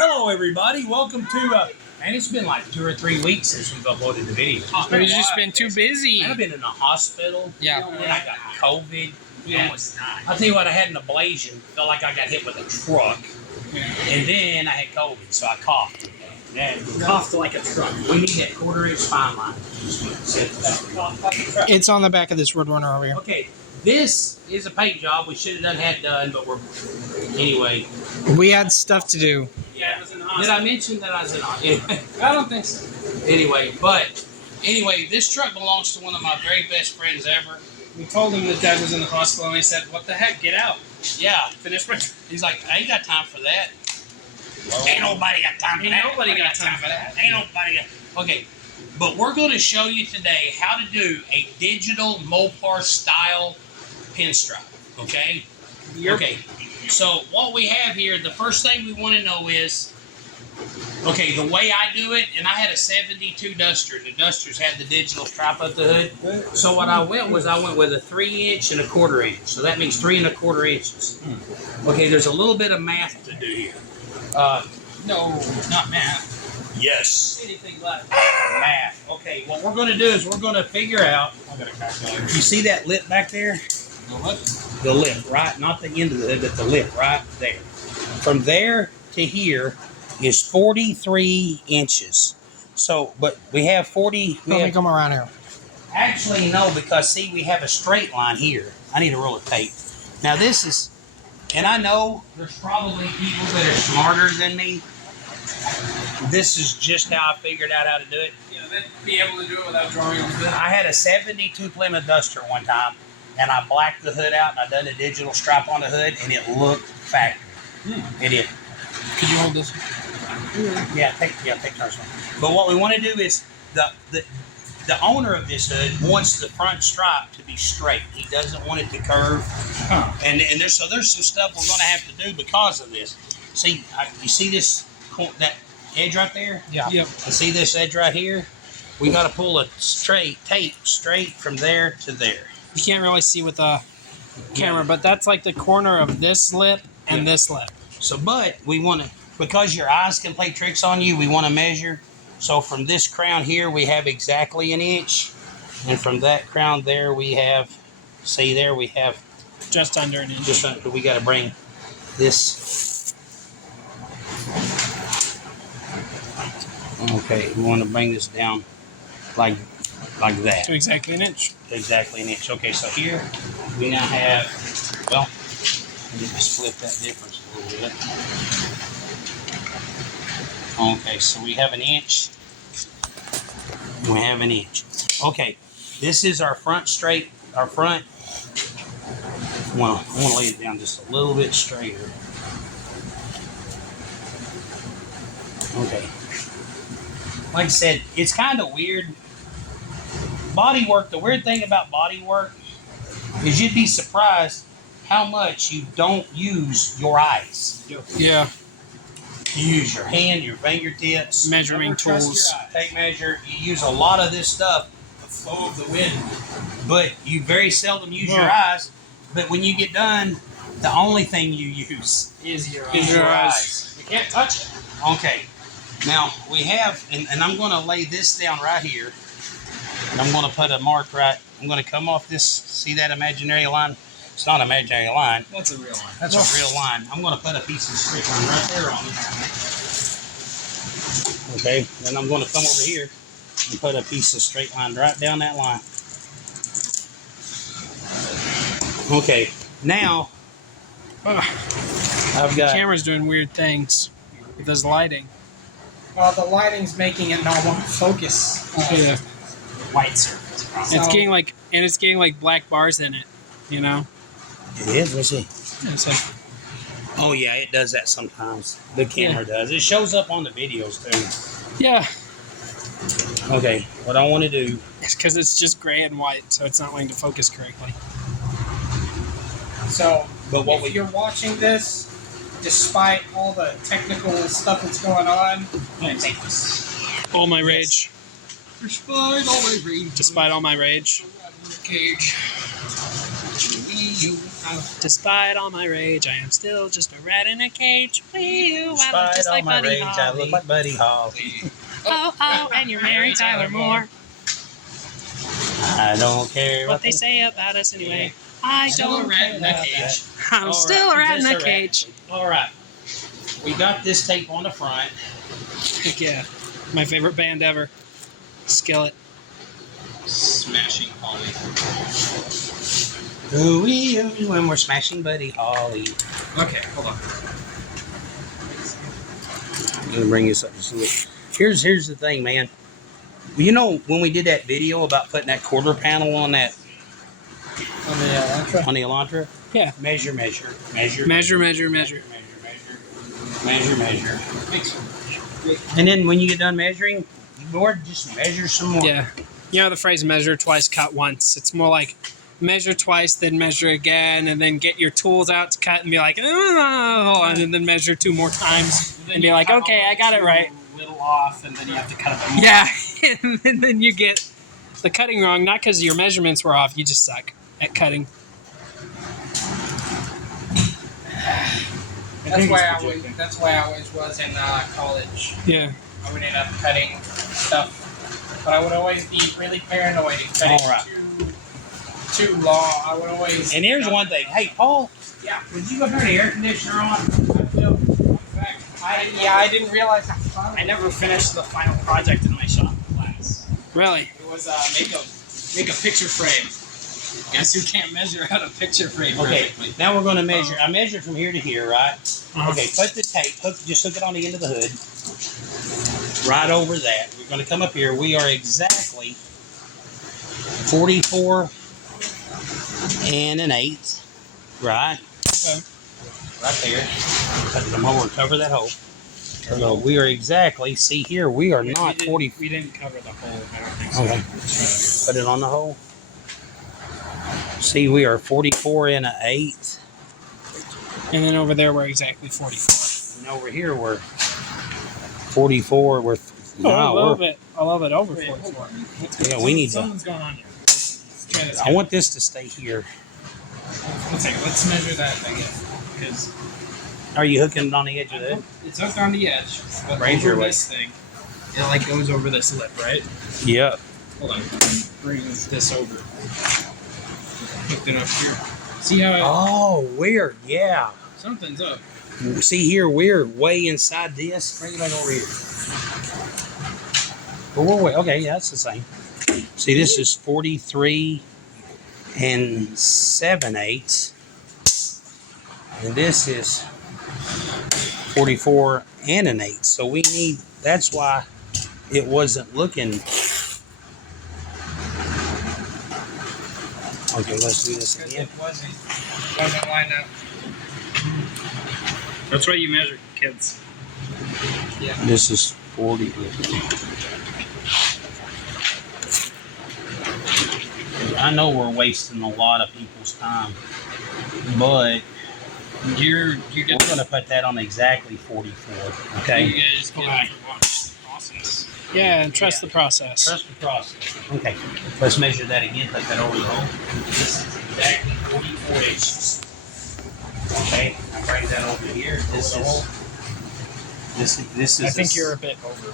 Hello, everybody. Welcome to. Man, it's been like 2 or 3 weeks since we've uploaded the video. We've just been too busy. Man, I've been in the hospital. Yeah. Then I got COVID. I'll tell you what, I had an ablation. Felt like I got hit with a truck. And then I had COVID, so I coughed. Man, coughed like a truck. We need that 1/4 inch spine line. It's on the back of this Roadrunner over here. Okay, this is a paint job we should have had done, but we're anyway. We had stuff to do. Yeah, it was in the Did hospital. I mention that I was in hospital? I don't think so. Anyway, this truck belongs to one of my very best friends ever. We told him that Dad was in the hospital, and he said, "What the heck? Get out! Yeah, Finish my." he's like, I ain't got time for that. Ain't nobody got time for Ain't that. nobody got time for that. Ain't nobody got. Okay, but we're going to show you today how to do a digital Mopar style pinstripe. Okay. Okay. So what we have here, the first thing we want to know is, okay, the way I do it, and I had a 72 Duster. The Dusters had the digital stripe up the hood. So what I went with a 3 inch and a 1/4 inch. So that means 3 1/4 inches. Okay, there's a little bit of math to do here. No, not math. Yes. Anything but Math. Okay, what we're going to do is we're going to figure out. I got a calculator. You see that lip back there? What? The lip, right? Not the end of the hood, but the lip right there. From there to here is 43 inches. So, but we have 40. Let me come around here. Actually, no, because see, we have a straight line here. I need a roll of tape. Now this is, and I know there's probably people that are smarter than me. This is just how I figured out how to do it. Yeah, they'd be able to do it without drawing on the hood. I had a 72 Plymouth Duster one time, and I blacked the hood out, and I done a digital stripe on the hood, and it looked factory. It did. Could you hold this? Yeah, take turns. But what we want to do is the owner of this hood wants the front stripe to be straight. He doesn't want it to curve. And there's some stuff we're going to have to do because of this. See, you see this that edge right there? Yeah. Yep. You see this edge right here? We got to pull a tape straight from there to there. You can't really see with the camera, but that's like the corner of this lip and this lip. So, but we want to, because your eyes can play tricks on you, we want to measure. So from this crown here, we have exactly 1 inch. And from that crown there, we have, see there, we have Just under an inch. just under, we got to bring this. Okay, we want to bring this down like that. To exactly an inch. Exactly 1 inch. Okay, so here we now have, well, let me just flip that difference a little bit. Okay, so we have 1 inch. We have 1 inch. Okay, this is our front straight, our front. Well, I want to lay it down just a little bit straighter. Okay. Like I said, it's kind of weird. Body work, the weird thing about body work is you'd be surprised how much you don't use your eyes. Yeah. You use your hand, your fingertips, Measuring tools. tape measure. You use a lot of this stuff, the flow of the wind, but you very seldom use your eyes. But when you get done, the only thing you use Is your is your eyes. You can't touch it. Okay. Now we have, and I'm going to lay this down right here. And I'm going to put a mark right. I'm going to come off this. See that imaginary line? It's not an imaginary line. That's a real one. That's a real line. I'm going to put a piece of straight line right there on it. Okay. Then I'm going to come over here and put a piece of straight line right down that line. Okay. Now I've The got. camera's doing weird things with this lighting. Well, the lighting's making it not want to focus. Yeah. White surface. It's getting like black bars in it, you know? It is. Let's see. It's like, Oh yeah, it does that sometimes. The camera does. It shows up on the videos too. yeah. Okay, what I want to do. It's because it's just gray and white, so it's not going to focus correctly. So, But what if you're watching this, despite all the technical stuff that's going on, I'm going to take this. All my rage. Despite all my rage. Despite all my rage. Cage. Despite all my rage, I am still just a rat in a cage. Wee, I look Despite just all like my Buddy rage, I look Holly. like Buddy Holly. Oh, and you're Mary Tyler Moore. I don't care What they say about us anyway. I Still a don't rat care in a about cage. that. I'm All still a right, rat in just a a rat. cage. All right. We got this tape on the front. Heck yeah. My favorite band ever. Skillet. Smashing Holly. Ooh, when we're smashing Buddy Holly. Okay, hold on. I'm gonna bring you something. Here's the thing, man. You know when we did that video about putting that quarter panel on that On the Elantra. on the Elantra? Yeah. Measure. Measure. And then when you get done measuring, you just measure some more. Yeah. You know the phrase measure twice, cut once. It's more like measure twice, then measure again, and then get your tools out to cut and be like, oh, and then measure 2 more times and be like, okay, I got it right. A little off, and then you have to cut it more. Yeah. And then you get the cutting wrong, not because your measurements were off. You just suck at cutting. That's why I always was in college. Yeah. I would end up cutting stuff, but I would always be really paranoid and cutting All right. too long. I would always. And here's one thing. Hey, Paul. Yeah. Would you go turn the air conditioner on? I didn't realize at the time. I never finished the final project in my shop class. Really? It was make a picture frame. Guess who can't measure out a picture frame Okay. perfectly? Now we're going to measure. I measured from here to here, right? Uh-huh. Okay. Put the tape. Just hook it on the end of the hood. Right over that. We're going to come up here. We are exactly 44 and an 1/8. Right. Okay. Right there. Cut the mower. Cover that hole. So we are exactly. See here. We are not 40. We didn't cover the whole. I don't think so. Okay. Put it on the hole. See, we are 44 and an 1/8. And then over there, we're exactly 44. And over here, we're 44. We're a no, little we're, bit over 44. yeah. We need to. Something's going on here. Let's try this. I want this to stay here. One second. Let's measure that thing because Are you hooking it on the edge of the hood? it's hooked on the edge. But Raise over your weight. this thing, it like goes over this lip, right? Yep. Hold on. Bring this over. Hooked it up here. See how Oh, weird. Yeah. something's up. See here, we're way inside this. Bring it back over here. But we're way. Okay, yeah, that's the same. See, this is 43 and 7/8. And this is 44 and an 1/8. So we need, that's why it wasn't looking. Okay, let's do this Because again. it wasn't lined up. That's why you measure kids. This is 40. I know we're wasting a lot of people's time, but You're we're good. going to put that on exactly 44. Okay? You guys get Alright. to watch the process. Yeah, and trust the process. Trust the process. Okay. Let's measure that again. Put that over the hole. This is exactly 44 inches. Okay. Now bring that over here. This is. I think you're a bit over.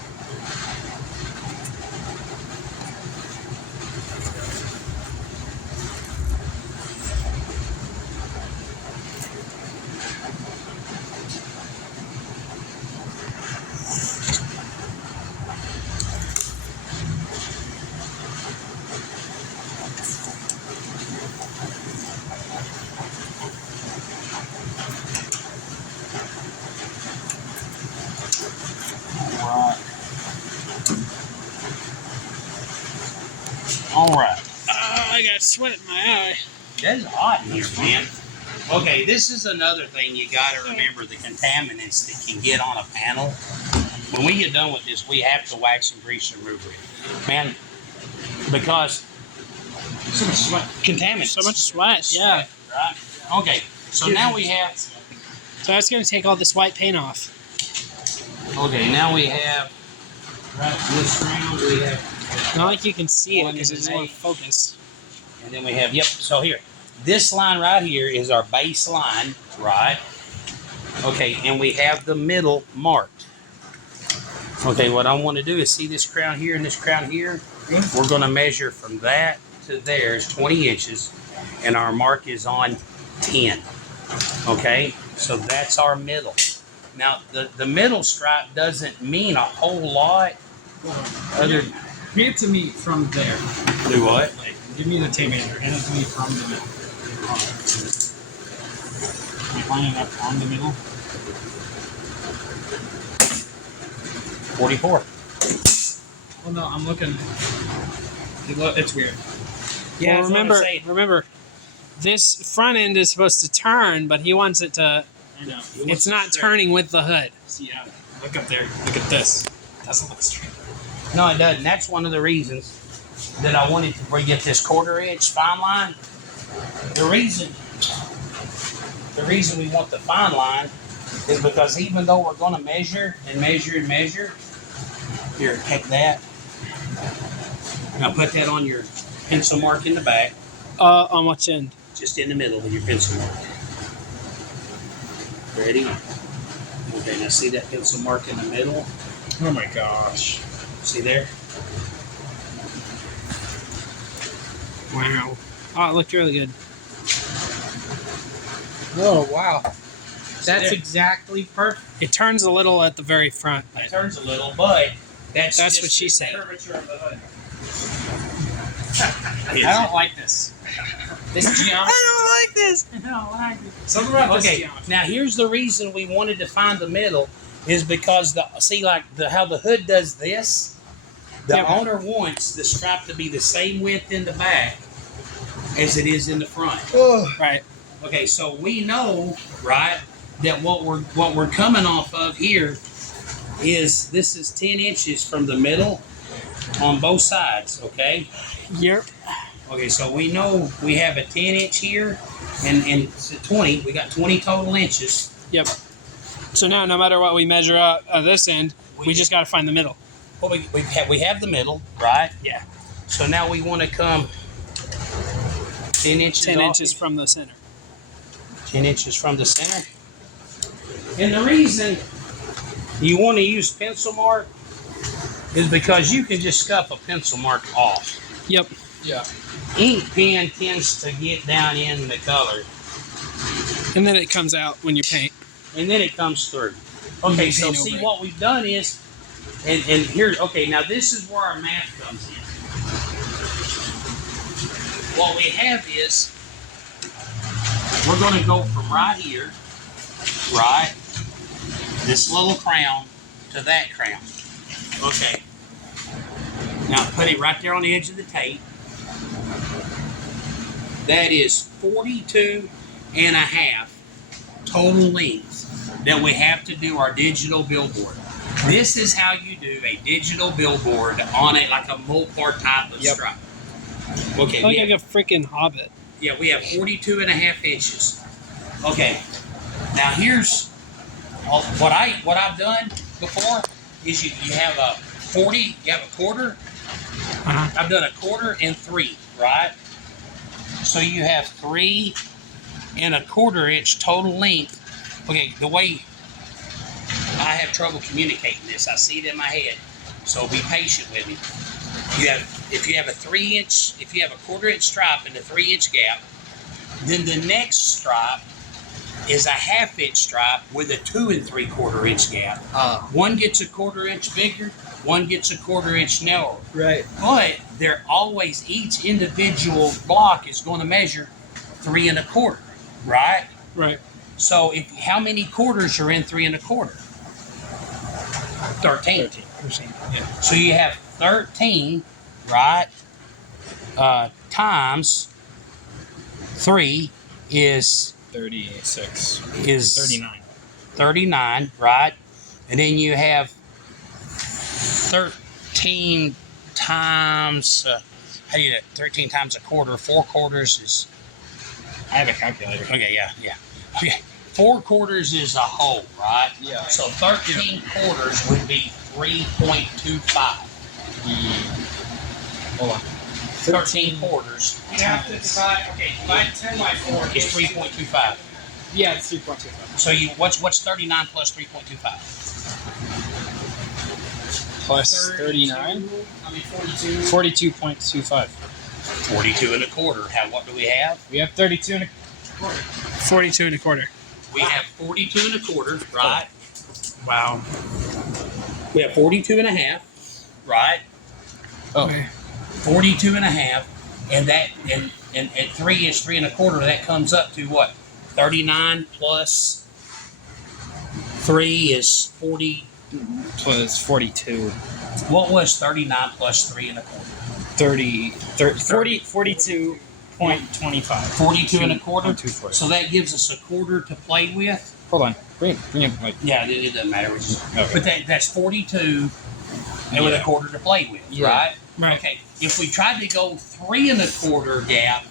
All right. I got sweat in my eye. It's hot in here, man. Okay, this is another thing you got to remember: the contaminants that can get on a panel. When we get done with this, we have to wax and grease and remove it, man, because so much sweat, contaminants. So much sweat, yeah. Right. Okay. So now we have. So I was going to take all this white paint off. Okay. Now we have. Right. This round we have. Not like you can see it because it's 1 more and 1/8. focused. And then we have. Yep. So here. this line right here is our base line, right? Okay, and we have the middle marked. Okay, what I want to do is see this crown here and this crown here. We're going to measure from that to there is 20 inches, and our mark is on 10. Okay, so that's our middle. Now, the middle stripe doesn't mean a whole lot. Other Hand it to me from there. do what? Like, give me the tape measure. Hand it to me from the middle. Can you line it up on the middle? 44. Oh no, I'm looking. It's weird. Yeah, Well, remember, this front end is supposed to turn, but he wants it to. I know. It's not turning with the hood. See, yeah. Look up there. Look at this. It doesn't look straight. No, it doesn't. That's one of the reasons that I wanted to bring up this 1/4 inch fine line. The reason we want the fine line is because even though we're going to measure and measure and measure, here, take that. Now put that on your pencil mark in the back, On which end? just in the middle of your pencil mark. Ready? Okay, now see that pencil mark in the middle? Oh my gosh. See there? Wow. Oh, it looked really good. Oh wow, that's there. exactly perfect. It turns a little at the very front. It turns a little, but that's That's just what she said. Curvature of the hood. Is I don't like this. This geometry. I don't like this. I don't like it. Something about this Okay, geometry. now here's the reason we wanted to find the middle is because how the hood does this. The Yep. owner wants the stripe to be the same width in the back as it is in the front. Right. Okay, so we know, right, that what we're coming off of here is this is 10 inches from the middle on both sides. Okay. Yep. Okay, so we know we have a 10 inch here, and it's a 20. We got 20 total inches. Yep. So now, no matter what we measure out of this end, we just got to find the middle. Well, we have the middle, right? Yeah. So now we want to come 10 inches 10 off, inches from the center. 10 inches from the center. And the reason you want to use pencil mark is because you can just scuff a pencil mark off. Yep. Yeah. Ink pen tends to get down in the color, And then it comes out when you paint. and then it comes through. Okay, so paint see over it. what we've done is, and here, okay, now this is where our math comes in. What we have is, we're going to go from right here, right, this little crown to that crown. Okay. Now put it right there on the edge of the tape. That is 42 and a half total length that we have to do our digital billboard. This is how you do a digital billboard on it, like a Mopar type of stripe. Okay, Like a freaking hobbit. yeah, we have 42 and a half inches. Okay, now here's what I've done before is you have a 40, you have a quarter. Uh-huh. I've done a quarter and 3, right? So you have 3 and a quarter inch total length. Okay, the way I have trouble communicating this, I see it in my head. So be patient with me. If you have a 3 inch, if you have a quarter inch stripe and a 3 inch gap, then the next stripe is a half inch stripe with a 2 3/4 inch gap. One gets a quarter inch bigger, one gets a quarter inch narrower. Right. But they're always, each individual block is going to measure 3 1/4, right? Right. So how many quarters are in 3 1/4? 13. Yeah. So you have 13, right? Times 3 is 36. 39. 39, right? And then you have 13 times, how do you do that? 13 times a quarter. 4 quarters is, I have a calculator. okay, yeah. Okay, 4 quarters is a whole, right? Yeah. So 13 quarters would be 3.25. Hold on. 13 quarters You have to divide. Okay, divide 10 by 4. is 3.25. Yeah, it's 3.25. So what's 39 plus 3.25? Plus 39? I mean 42. 42.25. 42 and a quarter. What do we have? We have 32 and a 42 and a quarter. We have 42 and a quarter, right? Wow. We have 42 and a half, right? Oh. 42 and a half, and that and at 3 is 3 and a quarter. That comes up to what? 39 plus 3 is 40. Plus 42. What was 39 plus 3 and a quarter? 42.25. 42 and a quarter. 240. So that gives us a quarter to play with. Hold on. Bring it like. Yeah, it doesn't matter. Okay. But that's 42 and with a quarter to play with, Yeah. right? Right. Okay. If we tried to go 3 and a quarter gap,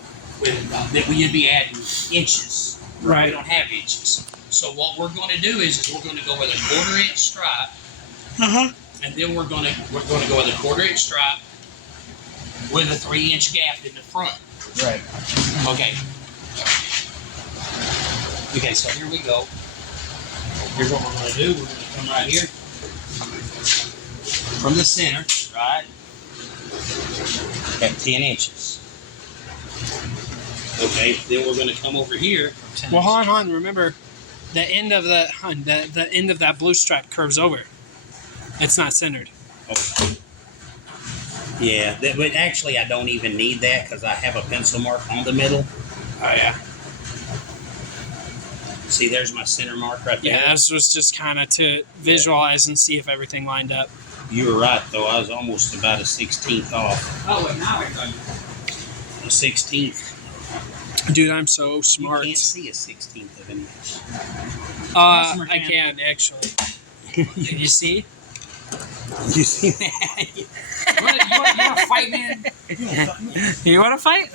that we'd be adding inches. Right. We don't have inches. So what we're going to do is we're going to go with a 1/4 inch stripe, and then we're going to go with a 1/4 inch stripe with a 3-inch gap in the front. Right. Okay. Okay, so here we go. Here's what we're going to do. We're going to come right here from the center, right, at 10 inches. Okay, then we're going to come over here. Well, hold on. Remember, the end of the end of that blue stripe curves over. It's not centered. Okay. Yeah, but actually I don't even need that because I have a pencil mark on the middle. Oh yeah. See, there's my center mark right there. Yeah, this was just kind of to visualize and see if everything lined up. You were right, though. I was almost about a 16th off. Oh, wait, now I've done it. A 16th. Dude, I'm so smart. You can't see a 16th of an inch. I can actually. Did you see? You see that? You want to fight, man? You want to fight?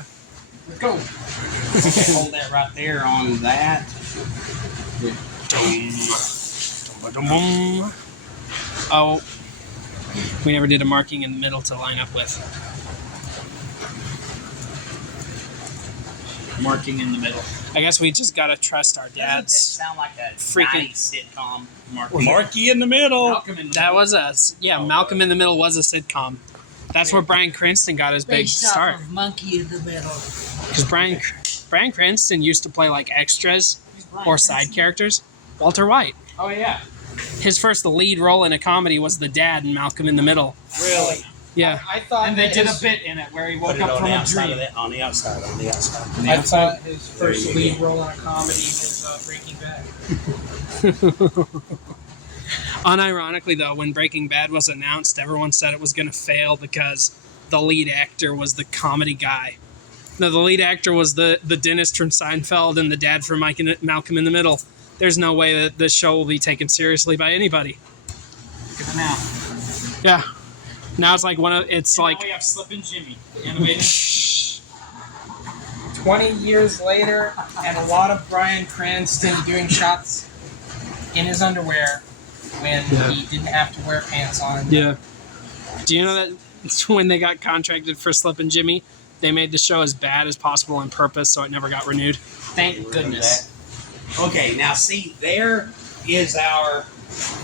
Let's go. Okay, hold that right there on that. Oh, we never did a marking in the middle to line up with. Marking in the middle. I guess we just gotta trust our Doesn't that dads. sound like a Freaking- 90s sitcom? Marky in the middle. Malcolm in the That middle. was Malcolm in the Middle was a sitcom. That's where Bryan Cranston got his big start. Monkey in the Middle. Because Bryan Cranston used to play like extras or side characters. Walter White. Oh, yeah. His first lead role in a comedy was the dad in Malcolm in the Middle. Really? Yeah. I thought And they that did a his- bit in it where he Put woke it up on from the a outside dream. of that. On the outside. On the outside. I thought his There first you lead go. role in a comedy was Breaking Bad. Unironically, though, when Breaking Bad was announced, everyone said it was going to fail because the lead actor was the comedy guy. No, the lead actor was the dentist from Seinfeld and the dad from Malcolm in the Middle. There's no way that this show will be taken seriously by anybody. Look at them now. Yeah. Now it's like And now we have Slippin' Jimmy, the animated. 20 years later, and a lot of Bryan Cranston doing shots in his underwear when he didn't have to wear pants on. Yeah. Do you know that when they got contracted for Slippin' Jimmy, they made the show as bad as possible on purpose so it never got renewed? Thank goodness. Okay, now see, there is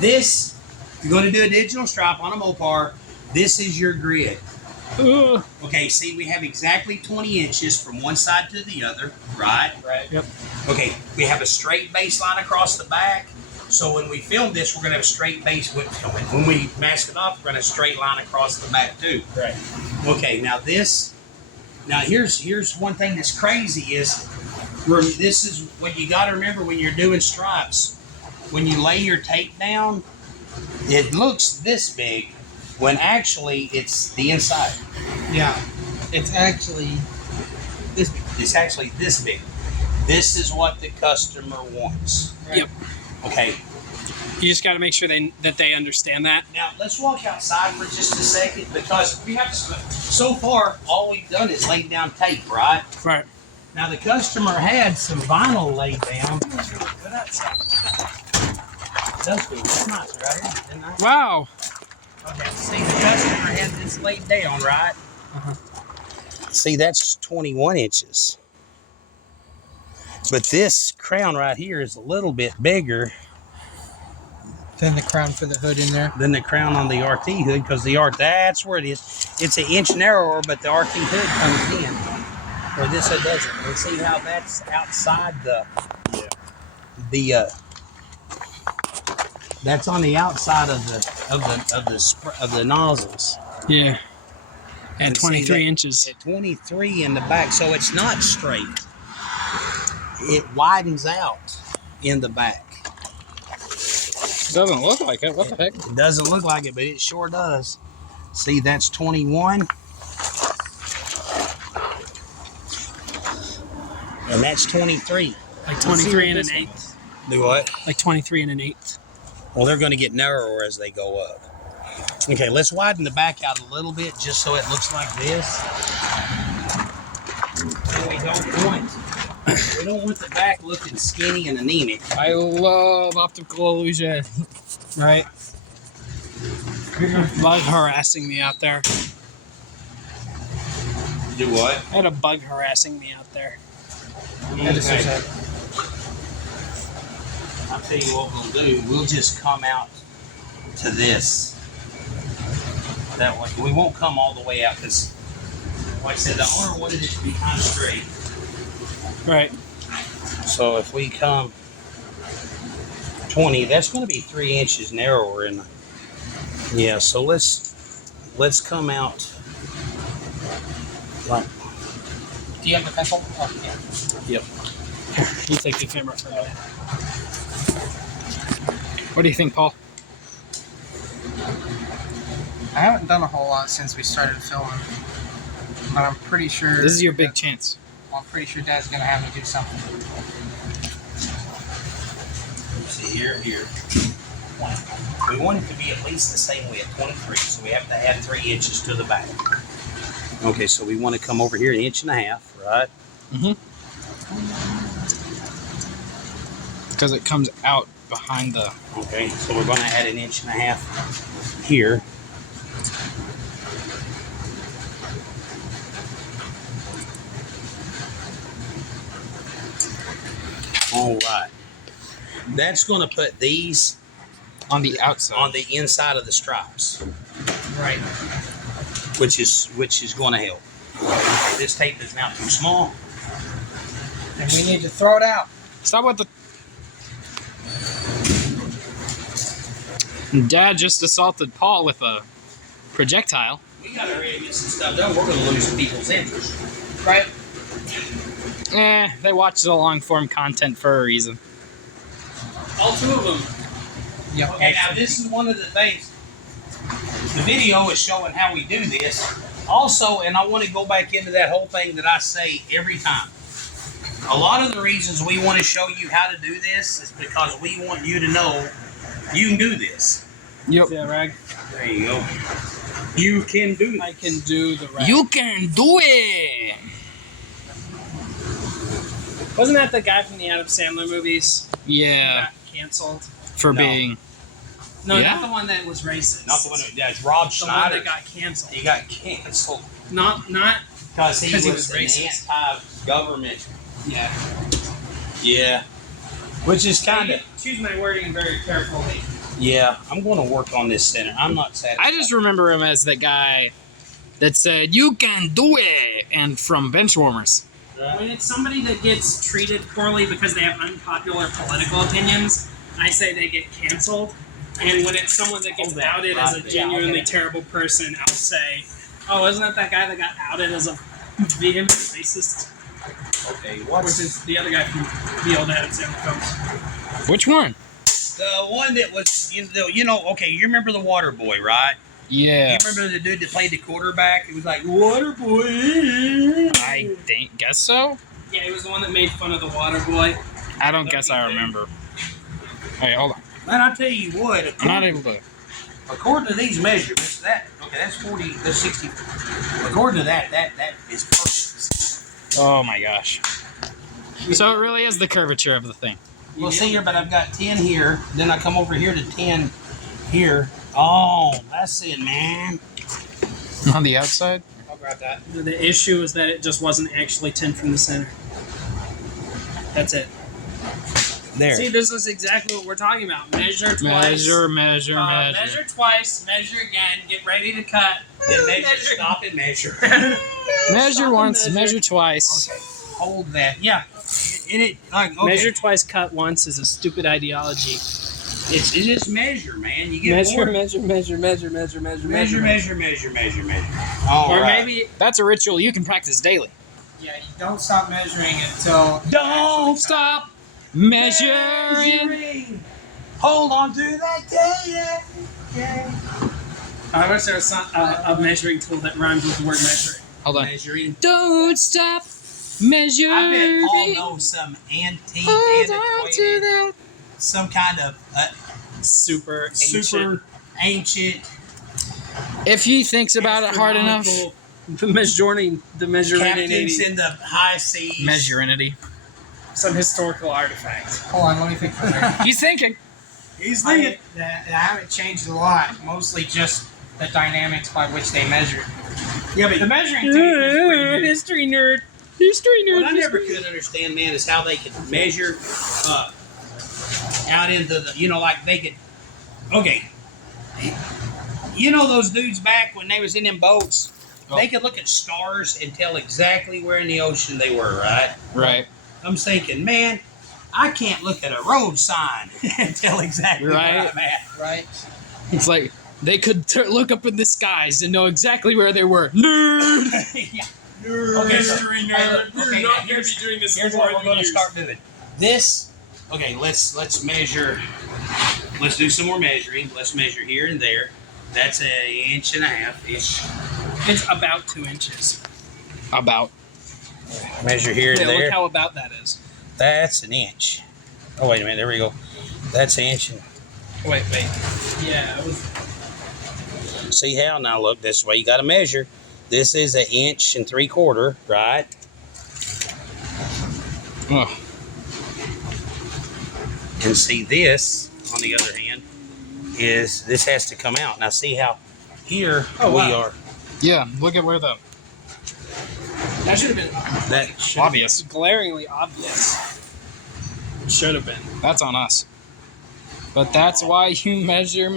this, you're going to do a digital stripe on a Mopar, this is your grid. Ugh. Okay, see, we have exactly 20 inches from one side to the other, right? Right. Yep. Okay, we have a straight baseline across the back, so when we film this, we're going to have a straight base. When we mask it off, we're going to have a straight line across the back, too. Right. Okay, now here's one thing that's crazy is this is what you got to remember when you're doing stripes. When you lay your tape down, it looks this big when actually it's the inside. Yeah. It's actually This big. It's actually this big. This is what the customer wants. right. Yep. Okay, You just got to make sure that they understand that. now let's walk outside for just a second because we have so far all we've done is laid down tape, right? Right. Now the customer had some vinyl laid down. That's good. That's nice, right? Isn't that nice? Wow. Okay. See, the customer had this laid down, right? Uh-huh. See, that's 21 inches. But this crown right here is a little bit bigger Then the crown for the hood in there. than the crown on the RT hood, because the RT, that's where it is. It's an inch narrower, but the RT hood comes in, where this hood doesn't. And see how that's outside that's on the outside of the nozzles. Yeah. At And see 23 that- inches. At 23 in the back, so it's not straight. It widens out in the back. Doesn't look like it. What the heck? It doesn't look like it, but it sure does. See, that's 21. And that's 23. Like 23 and an eighth. Do what? Like 23 and an eighth. Well, they're going to get narrower as they go up. Okay, let's widen the back out a little bit just so it looks like this. And we don't want the back looking skinny and anemic. I love optical illusion. Right? Bug harassing me out there. Do what? I had a bug harassing me out there. Okay. I'll tell you what we'll do. We'll just come out to this. That way. We won't come all the way out because, like I said, the owner wanted it to be kind of straight. Right. So if we come 20, that's going to be 3 inches narrower. Yeah, so let's come out like. Do you have the pencil? Oh, yeah. Yep. You take the camera for a minute. What do you think, Paul? I haven't done a whole lot since we started filming, but I'm pretty sure. This is your big chance. I'm pretty sure Dad's gonna have me do something. See here. We want it to be at least the same way at 23, so we have to add 3 inches to the back. Okay, so we want to come over here 1.5 inches, right? Mm-hmm. Because it comes out behind the. Okay, so we're going to add 1.5 inches here. All right. That's going to put these On the outside. on the inside of the stripes, Right. which is going to help. Okay, this tape is now too small. And we need to throw it out. Stop with the. Dad just assaulted Paul with a projectile. We got to really get some stuff done. We're going to lose people's interest. Right. They watch the long form content for a reason. All 2 of them. Yep. Okay, now this is one of the things. The video is showing how we do this. Also, and I want to go back into that whole thing that I say every time. A lot of the reasons we want to show you how to do this is because we want you to know you can do this. Yep. Yeah, rag. There you go. You can do I can do the rag. You can do it. Wasn't that the guy from the Adam Sandler movies? Yeah. Got canceled. For No. being. No, Yeah? not the one that was racist. Not the one. Yeah, it's Rob The one Schneider. that got canceled. He got canceled Not. because he 'Cause he was was racist. an anti-government. Yeah. Yeah. Which is kind of. Choose my wording very carefully. Yeah, I'm going to work on this center. I'm not satisfied. I just remember him as that guy that said, "You can do it," and from Benchwarmers. When it's somebody that gets treated poorly because they have unpopular political opinions, I say they get canceled. And when it's someone that gets outed as a genuinely terrible person, I'll say, oh, isn't that guy that got outed as a vehement racist? Okay, Which what's is the other guy from the old Adam Sandler films. Which one? the one that was, okay, you remember the Water Boy, right? Yeah. You remember the dude that played the quarterback? It was like, Water Boy. I guess so. Yeah, he was the one that made fun of the water boy. I don't guess I remember. Hey, hold on. Man, I tell you what, I'm not able to. according to these measurements, that's 40, that's 60. According to that is perfect. Oh my gosh. So it really is the curvature of the thing. Well, see here, but I've got 10 here. Then I come over here to 10 here. Oh, that's it, man. On the outside? Okay. about that. The issue is that it just wasn't actually 10 from the center. That's it. There. See, this is exactly what we're talking about. Measure twice. Measure. Measure twice. Measure again. Get ready to cut. Then measure. Stop and measure. Measure Stop once, and measure twice. Okay. Hold that. Yeah. It like okay. Measure twice, cut once is a stupid ideology. It's just measure, man. You get Measure. All Or right. maybe That's a ritual you can practice daily. Yeah, you don't stop measuring until. Don't stop measuring. Hold on to that day. I wish there was a measuring tool that rhymes with the word measuring. Hold on. Measuring. Don't stop measuring. I bet Paul knows some antique, Hold on to antiquated, that. some kind of Super ancient. If he thinks about it hard enough. The measuring Captains in the high seas. Measurinity. some historical artifact. Hold on, let me think for a second. He's thinking. He's I, thinking. I haven't changed a lot. Mostly just the dynamics by which they measure. Yeah, but The measuring tape is pretty good. History nerd. History nerd. what I never could understand, man, is how they could measure out into the, like they could. Okay. You know those dudes back when they was in them boats? Oh. They could look at stars and tell exactly where in the ocean they were, right? Right. I'm thinking, man, I can't look at a road sign and tell exactly where Right. I'm at. Right? It's like they could look up in the skies and know exactly where they were. Nerd. Yeah. Okay, so, hey, look, okay, now here's what we're going to start doing. This, okay, let's measure. Let's do some more measuring. Let's measure here and there. That's an inch and a half ish. It's about 2 inches. About. Measure here and Yeah, there. look how about that is. That's an inch. Oh wait a minute. There we go. That's an inch. Wait. Yeah, it was. See how? Now look this way. You got to measure. This is 1 3/4 inches, right? Oh. And see this, on the other hand, is this has to come out. Now see how here Oh, we wow. are. Yeah, look at where the That should have been That should obvious. glaringly obvious. It should have been. That's on us. But that's why you measure.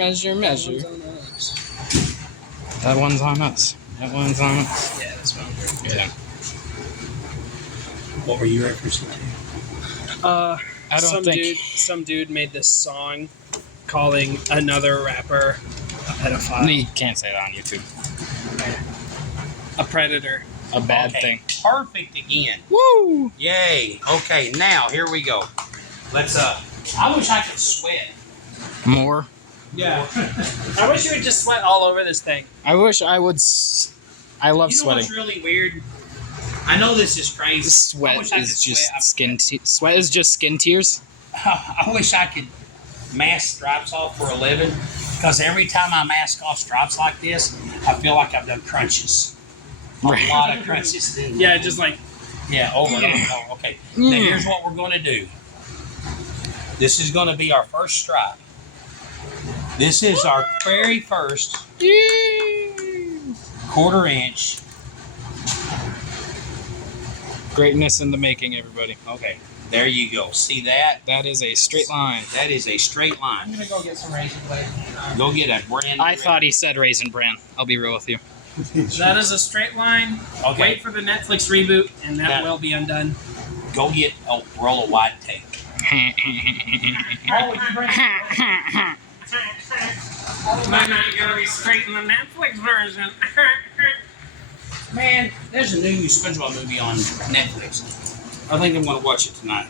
That one's on us. That one's on us. Yeah, that's what I'm doing. Yeah. What were you referencing to? I don't think. Some dude made this song calling another rapper a pedophile, You can't say that on YouTube. a predator. A bad Okay, thing. Perfect again. Woo! Yay. Okay, now here we go. Let's I wish I could sweat. More. Yeah. I wish you would just sweat all over this thing. I wish I would. I love You know sweating. what's really weird? I know this is crazy. Sweat I wish I is could just sweat. skin. Sweat is just skin tears. I wish I could mask stripes off for a living, because every time I mask off stripes like this, I feel like I've done crunches. A Right. lot of crunches. Yeah, just like Yeah, over and over and over. Okay, now here's what we're going to do. This is going to be our first stripe. This is our very first 1/4 inch. Greatness in the making, everybody. Okay, there you go. See that? That is a straight line. That is a straight I'm line. gonna go get some raisin blade. Go get a brand new. I thought he said Raisin Bran. I'll be real with you. that is a straight line. Okay, Wait for the Netflix reboot, and that That- will be undone. go get a roll of white tape. Oh, would you bring Might not gonna be straight in the Netflix version. Man, there's a new SpongeBob movie on Netflix. I think I'm going to watch it tonight.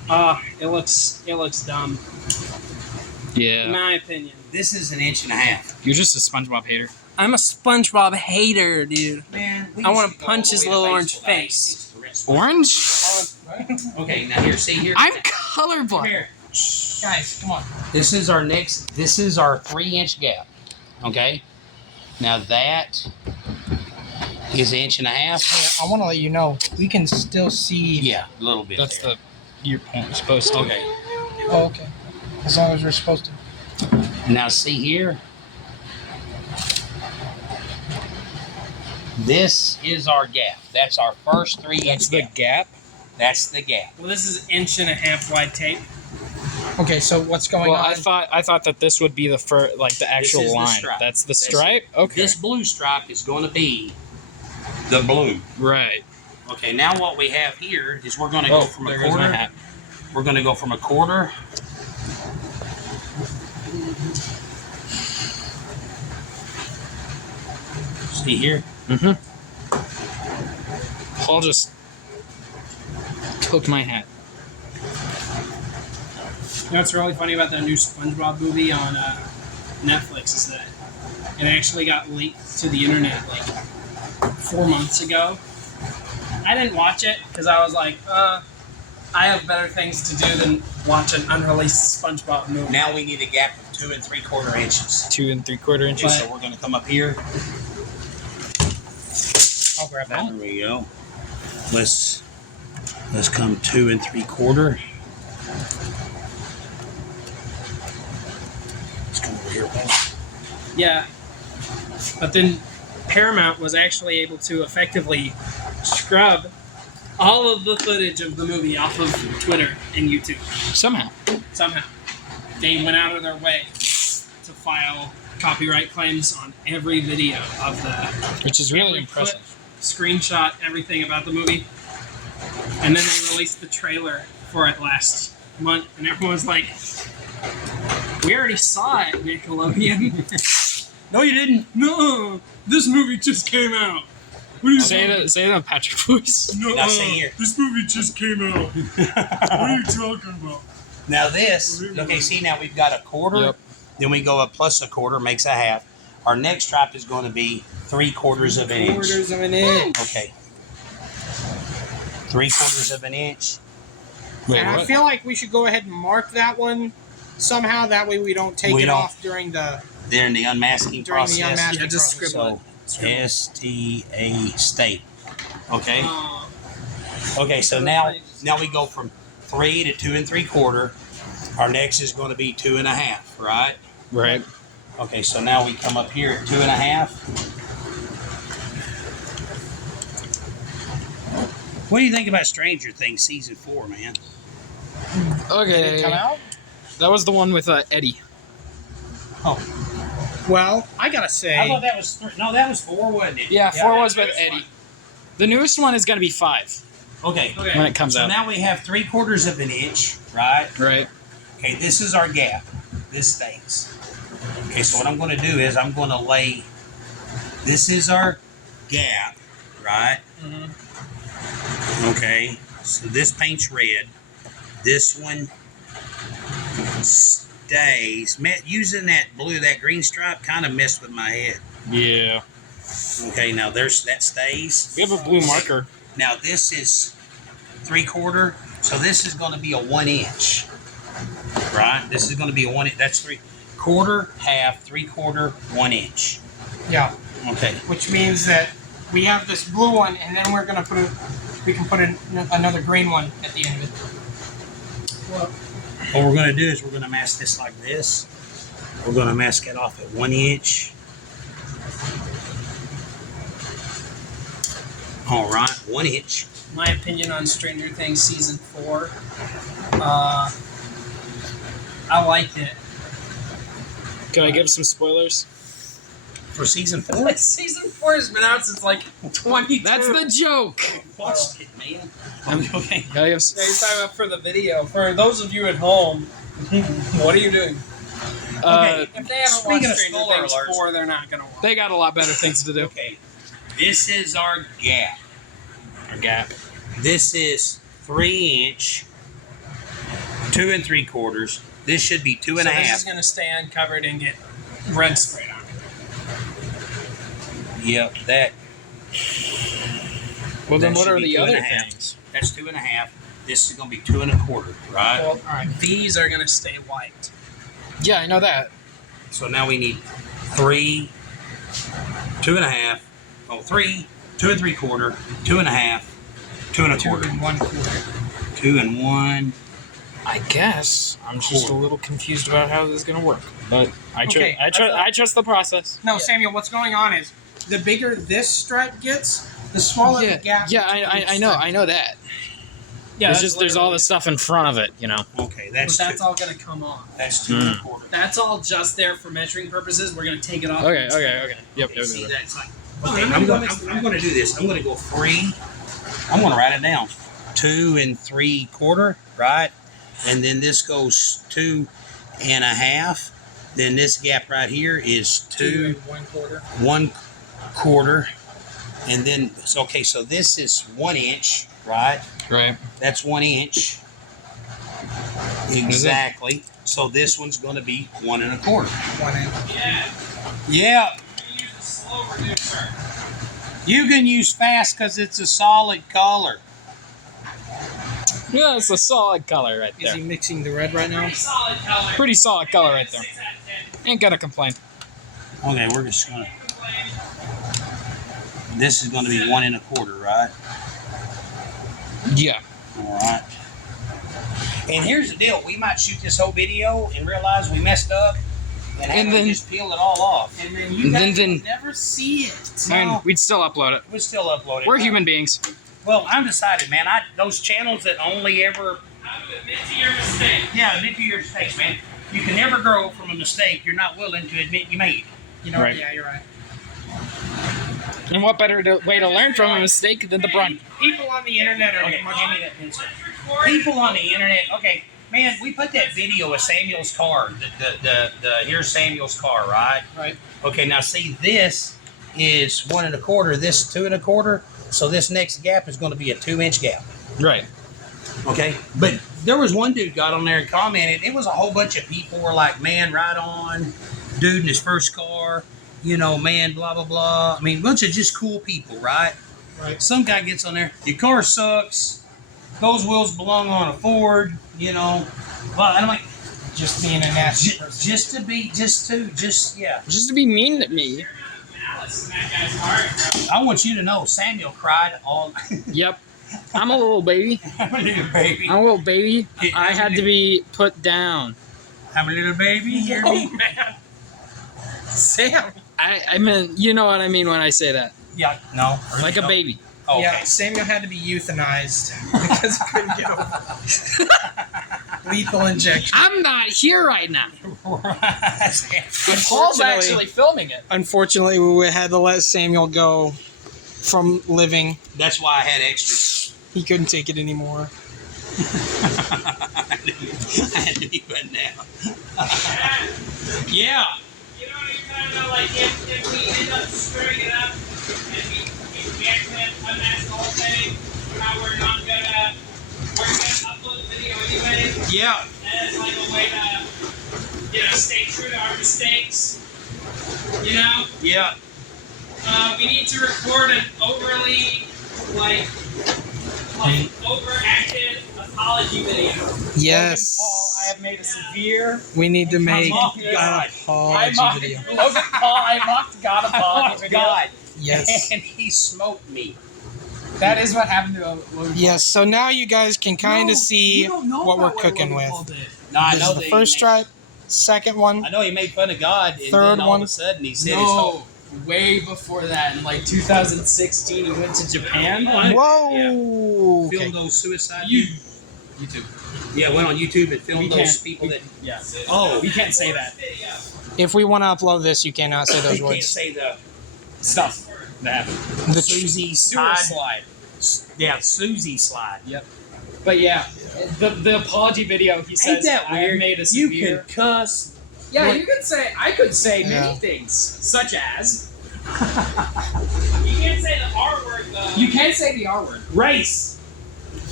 It looks dumb. In Yeah. my opinion. This is 1.5 inches. You're just a SpongeBob hater. I'm a SpongeBob hater, dude. Man, we I wanna used to go punch all the his way to little orange Batesville face. Heights. Orange? Okay, now here, see here. I'm Come colorblind. here. guys, come on. This is our 3-inch gap. Okay? Now that is 1.5 inches. Hey, I want to let you know we can still see. Yeah, a little bit. That's there. you're supposed to. Okay. Oh, okay. As long as we're supposed to. Now see here. This is our gap. That's our first 3-inch That's the gap. gap. That's the gap. Well, this is 1.5 wide tape. Okay, so what's going Well, on? I thought that this would be the first, like the actual is the line. stripe. That's the This- stripe. Okay. This blue stripe is going to be the blue. Right. Okay, now what we have here is we're going to go from a there goes my quarter. hat. We're going to go from a quarter. See here? Mm-hmm. Paul just took my hat. You know what's really funny about that new SpongeBob movie on Netflix is that it actually got leaked to the internet like 4 months ago. I didn't watch it because I was like, I have better things to do than watch an unreleased SpongeBob movie. Now we need a gap of 2 3/4 inches. 2 3/4 inches. So we're going to come up here. I'll grab that. There we go. Let's come 2 3/4. Let's come over here, Paul. Yeah. But then Paramount was actually able to effectively scrub all of the footage of the movie off of Twitter and YouTube. Somehow. Somehow. They went out of their way to file copyright claims on every video of the Which is really every impressive. clip, screenshot, everything about the movie. And then they released the trailer for it last month, and everyone's like, we already saw it, Nickelodeon. No, you didn't. No, this movie just came out. What are you Say that in Patrick voice. No, Now say here. this movie just came out. What are you talking about? Now this, okay, see now we've got a quarter, Yep. then we go up plus a quarter, makes a half. Our next stripe is going to be 3/4 of an inch. Quarters of an inch. Okay. 3/4 of an inch. Wait, And I what? feel like we should go ahead and mark that one somehow. That way we don't take We it don't. off during the During the unmasking During the process. unmasking Yeah, just process. scribble So it. STA state. Okay. Uh, Okay, so now we go from 3 to 2 3/4. Our next is going to be 2 1/2, right? Right. Okay, so now we come up here at 2 1/2. What do you think about Stranger Things season 4, man? Did Okay. it come out? That was the one with Eddie. Well, I gotta say, I thought that was no, that was 4, wasn't it? Yeah, 4 was that with Eddie. The newest one is going to be 5 Okay. okay. when it comes So out. now we have 3/4 of an inch, right? Right. Okay, this is our gap. This stays. Okay, so what I'm going to do is I'm going to lay. This is our gap, right? Okay, so this paint's red. This one stays. Using that blue, that green stripe kind of messed with my head. Yeah. Okay, now there's that stays. We have a blue marker. Now this is 3/4, so this is going to be a 1 inch, right? This is going to be a 1 inch. That's 3/4, half, 3/4, 1 inch. yeah, Okay. which means that we have this blue one, and then we're gonna we can put another green one at the end of it. What we're going to do is we're going to mask this like this. We're going to mask it off at 1 inch. All right, 1 inch. My opinion on Stranger Things season 4. I liked it. Can I give some spoilers? For season 4? Season 4 has been out since like 22. That's the joke. Watched it, man. Okay. Can I give Yeah, you're talking about for the video. For those of you at home, what are you doing? Okay. If they haven't Speaking watched of Stranger spoiler Things alerts. 4, they're not gonna watch. They got a lot better things to do. Okay. This is our gap. Our gap. This is 3 inch, 2 3/4. This should be 2 So this is 1/2. gonna stay uncovered and get red sprayed on it. Yep, that. Well, then that what should are be the 2 other 1/2. things? That's 2 1/2. This is going to be 2 1/4, right? Well, all right. These are gonna stay white. Yeah, I know that. So now we need 3, 2 1/2. Oh, 3, 2 3/4, 2 1/2, 2 2 1/4, and 1/4. 2 and 1. I guess I'm just a little confused about how this is gonna work, but I trust the process. No, Samuel, what's going on is the bigger this stripe gets, the smaller the gap. Yeah, I know that. Yeah, There's all this stuff in front of it, you know. Okay, But that's that's all gonna come off. that's 2.25. That's all just there for measuring purposes. We're gonna take it off. Okay. Yep. See, that's like, okay, I'm gonna do this. I'm gonna go 3. I'm gonna write it down. 2 3/4, right? And then this goes 2 1/2. Then this gap right here is 2 1/4. And then so this is 1 inch, right? Right. That's 1 inch. Exactly. So this one's gonna be 1 1/4. 1 inch. Yeah. You use a slow reducer. You can use fast because it's a solid color. Yeah, it's a solid color right Is there. he mixing the red right now? Pretty solid color. Pretty solid color right there. 6 out of 10. Ain't gonna complain. Okay, we're just gonna. This is gonna be 1 1/4, right? Yeah. All right. And here's the deal: we might shoot this whole video and realize we messed up, and then just peel it all off. And then you guys then- will never see it. And we'd still upload it. We'll still upload it. We're human beings. Well, I'm decided, man. Those channels that only ever How to admit to your mistake. admit to your mistakes, man. You can never grow from a mistake you're not willing to admit you made. You know, Right. yeah, you're right. And what better way to learn from a mistake than the brunt? People on the internet are Okay, much. give me that pencil. People on the internet, okay, man, we put that video of Samuel's car. Here's Samuel's car, right? Right. Okay, now see, this is 1 1/4. This 2 1/4. So this next gap is going to be a 2 inch gap. Right. Okay, but there was one dude got on there and commented. It was a whole bunch of people were like, "Man, right on, dude in his first car." You know, man, blah blah blah. I mean, bunch of just cool people, right? Right. Some guy gets on there. Your car sucks. Those wheels belong on a Ford. You know, well, and I'm like, Just being a nasty person. just to be, just yeah. Just to be mean to me. Malice in that guy's heart. I want you to know, Samuel cried all. Yep. I'm a little baby. I'm a little baby. I'm a little baby. I had to be put down. I'm a little baby. Hear me? man. Sam. I mean, you know what I mean when I say that. Yeah. No. Like a baby. Okay. Yeah, Samuel had to be euthanized because he couldn't get over lethal injection. I'm not here right now. Right. Paul's actually filming it. Unfortunately, we had to let Samuel go from living. That's why I had extras. He couldn't take it anymore. I had to be put down. Yeah. You know, you're kind of like if we end up screwing it up and we actually have to unmask the whole thing, how we're gonna upload the video anyway. Yeah. And it's like a way to, stay true to our mistakes. You know, Yeah. we need to record an overly overactive apology video. Yes. Paul, I have made a severe. We need to make mocked God. an apology video. Logan Paul, I mocked God apology Oh, video. God. Yes. And he smoked me. That is what happened to Logan. Yes, so now you guys can kind of see what we're cooking with. No, I This know is the that first he stripe, second one. I know he made fun of God, and Third then all one. of a sudden he said his No, way before that, in like 2016, he went to Japan. Whoa! filmed Okay. those suicide. YouTube. Yeah, went on YouTube and filmed We those can't- people that. Yeah. Oh, We can't say that If we want to upload this, you cannot say you those can't words. say the stuff that happened. The Susie Sewer slide. slide. Yeah, Susie slide. But yeah, the apology video, he says, Ain't that I have weird? made a You severe. can cuss. Yeah, you could say, I could say Yeah. many things, such as. You can't say the R word, though. You can say the R word. Race.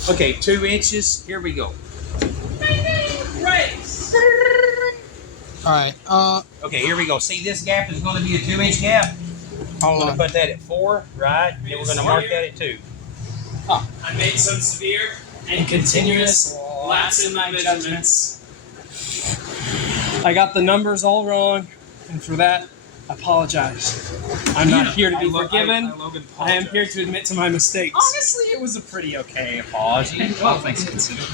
Okay, 2 inches. Here we go. Race. Alright, Okay, here we go. See, this gap is going to be a 2 inch gap. I'm hold going on. to put that at 4, right? Then we're going to mark that at 2. I made some severe and continuous lapse in my judgments. I got the numbers all wrong, and for that, apologize. I'm not here to be forgiven. I am here to admit to my mistakes. Honestly, it was a pretty okay apology. All things considered.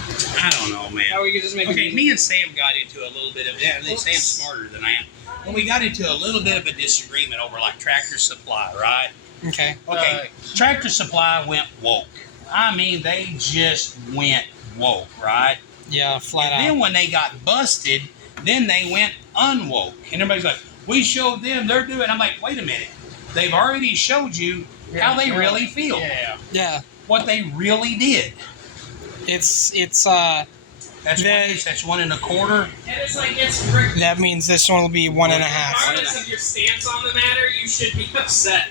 I don't know, man. How we could just make Okay, me and Sam got into a little bit of that. Sam's smarter than I am. When we got into a little bit of a disagreement over like Tractor Supply, right? Okay. Okay, Tractor Supply went woke. I mean, they just went woke, right? Yeah, flat And out. then when they got busted, then they went unwoke. And everybody's like, we showed them, they're doing. I'm like, wait a minute. They've already showed you how they really feel. Yeah. Yeah. What they really did. It's That's that's 1 1/4. And it's like, it's that means this one will be 1.5. regardless of your stance on the matter, you should be upset.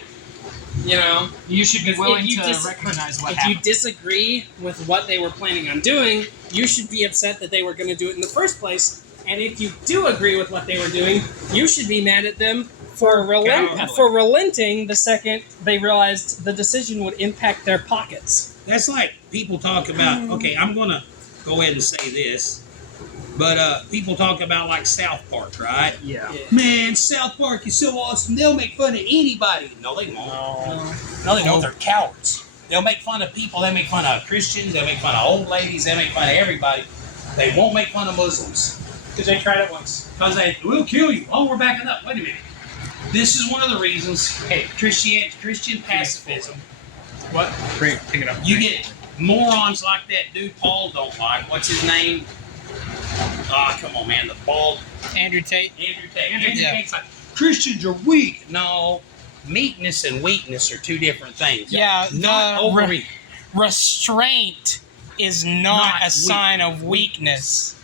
You know? You should be If willing you to dis- recognize what If you happened. disagree with what they were planning on doing, you should be upset that they were going to do it in the first place. And if you do agree with what they were doing, you should be mad at them for relenting the second they realized the decision would impact their pockets. That's like people talk about, okay, I'm going to go ahead and say this, but people talk about like South Park, right? Yeah. Man, South Park is so awesome. They'll make fun of anybody. No, they won't. No, they don't. They're cowards. They'll make fun of people. They make fun of Christians. They'll make fun of old ladies. They make fun of everybody. They won't make fun of Muslims. Because they tried it once. Because they will kill you. Oh, we're backing up. Wait a minute. This is one of the reasons, okay, Christian pacifism. What? Great. Pick it up. You get morons like that dude Paul don't like. What's his name? Ah, come on, man. The bald Andrew Tate. Andrew Tate. Andrew Yeah. Tate's like, Christians are weak. No, meekness and weakness are two different things. Yeah, Not the overeat. Restraint is not a sign of weakness.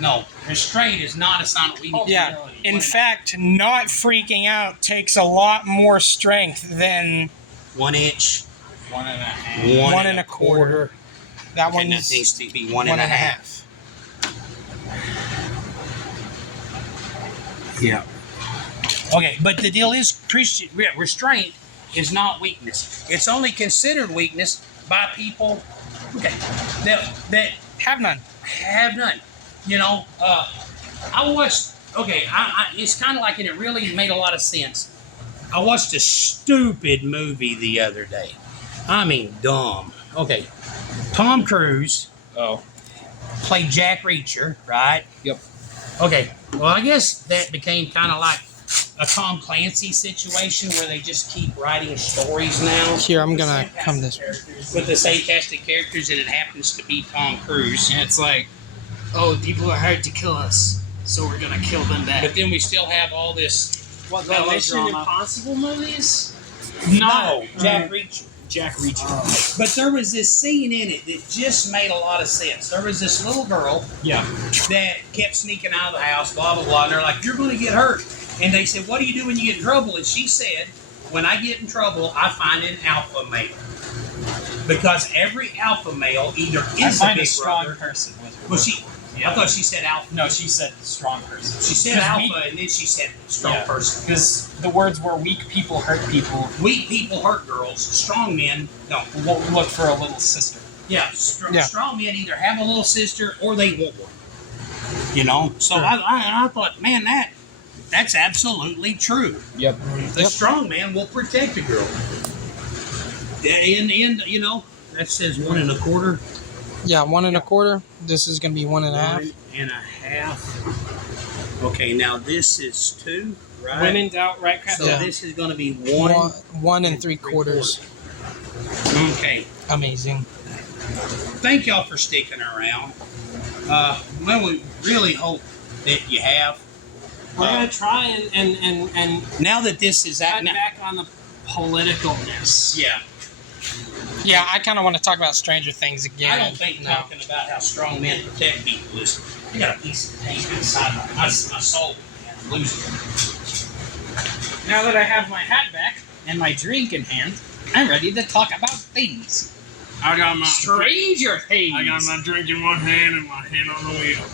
No, restraint is not a sign of weakness. Yeah. In fact, not freaking out takes a lot more strength than 1 inch. 1.5. 1 1/4. That And that one's needs to be 1 1.5.1/2. Yeah. Okay, but the deal is Christian restraint is not weakness. It's only considered weakness by people, okay, that Have none. have none. You know, I watched. Okay, it's kind of like, and it really made a lot of sense. I watched a stupid movie the other day. I mean, dumb. Okay, Tom Cruise Oh. played Jack Reacher, right? Yep. Okay, well, I guess that became kind of like a Tom Clancy situation where they just keep writing stories now. Here, I'm gonna come this way. With the same cast of characters, and it happens to be Tom Cruise. And it's like, oh, people are hard to kill us, so we're going to kill them back. But then we still have all this. What, the Mission Impossible movies? No, Jack Reacher. Jack Reacher. But there was this scene in it that just made a lot of sense. There was this little girl Yeah. that kept sneaking out of the house, blah, blah, blah. And they're like, you're going to get hurt. And they said, what do you do when you get in trouble? And she said, when I get in trouble, I find an alpha male. Because every alpha male either is a big strong brother. person with her. Well, I thought she said alpha. No, she said strong person. She said alpha, and then she said strong person. Because the words were weak people hurt people. Weak people hurt girls. Strong men don't. Won't look for a little sister. Yeah, Yeah. strong men either have a little sister or they want one. You know? So I thought, man, that's absolutely true. Yep. The strong man will protect a girl. And you know, that says 1 1/4. Yeah, 1 1/4. This is gonna be 1.5. 1 1/2. Okay, now this is 2, right? When in doubt, right crap. So Yeah. this is going to be 1. 1 3/4. Okay. Amazing. Thank y'all for sticking around. Well, we really hope that you have. We're going to try and Now that this is out cut now, back on the politicalness. yeah, Yeah, I kind of want to talk about Stranger Things again. I don't think talking about how strong men protect people is. I got a piece of pain inside my soul. Man, I'm losing it. Now that I have my hat back and my drink in hand, I'm ready to talk about things. I got my Stranger Things. I got my drink in one hand and my hand on the wheel.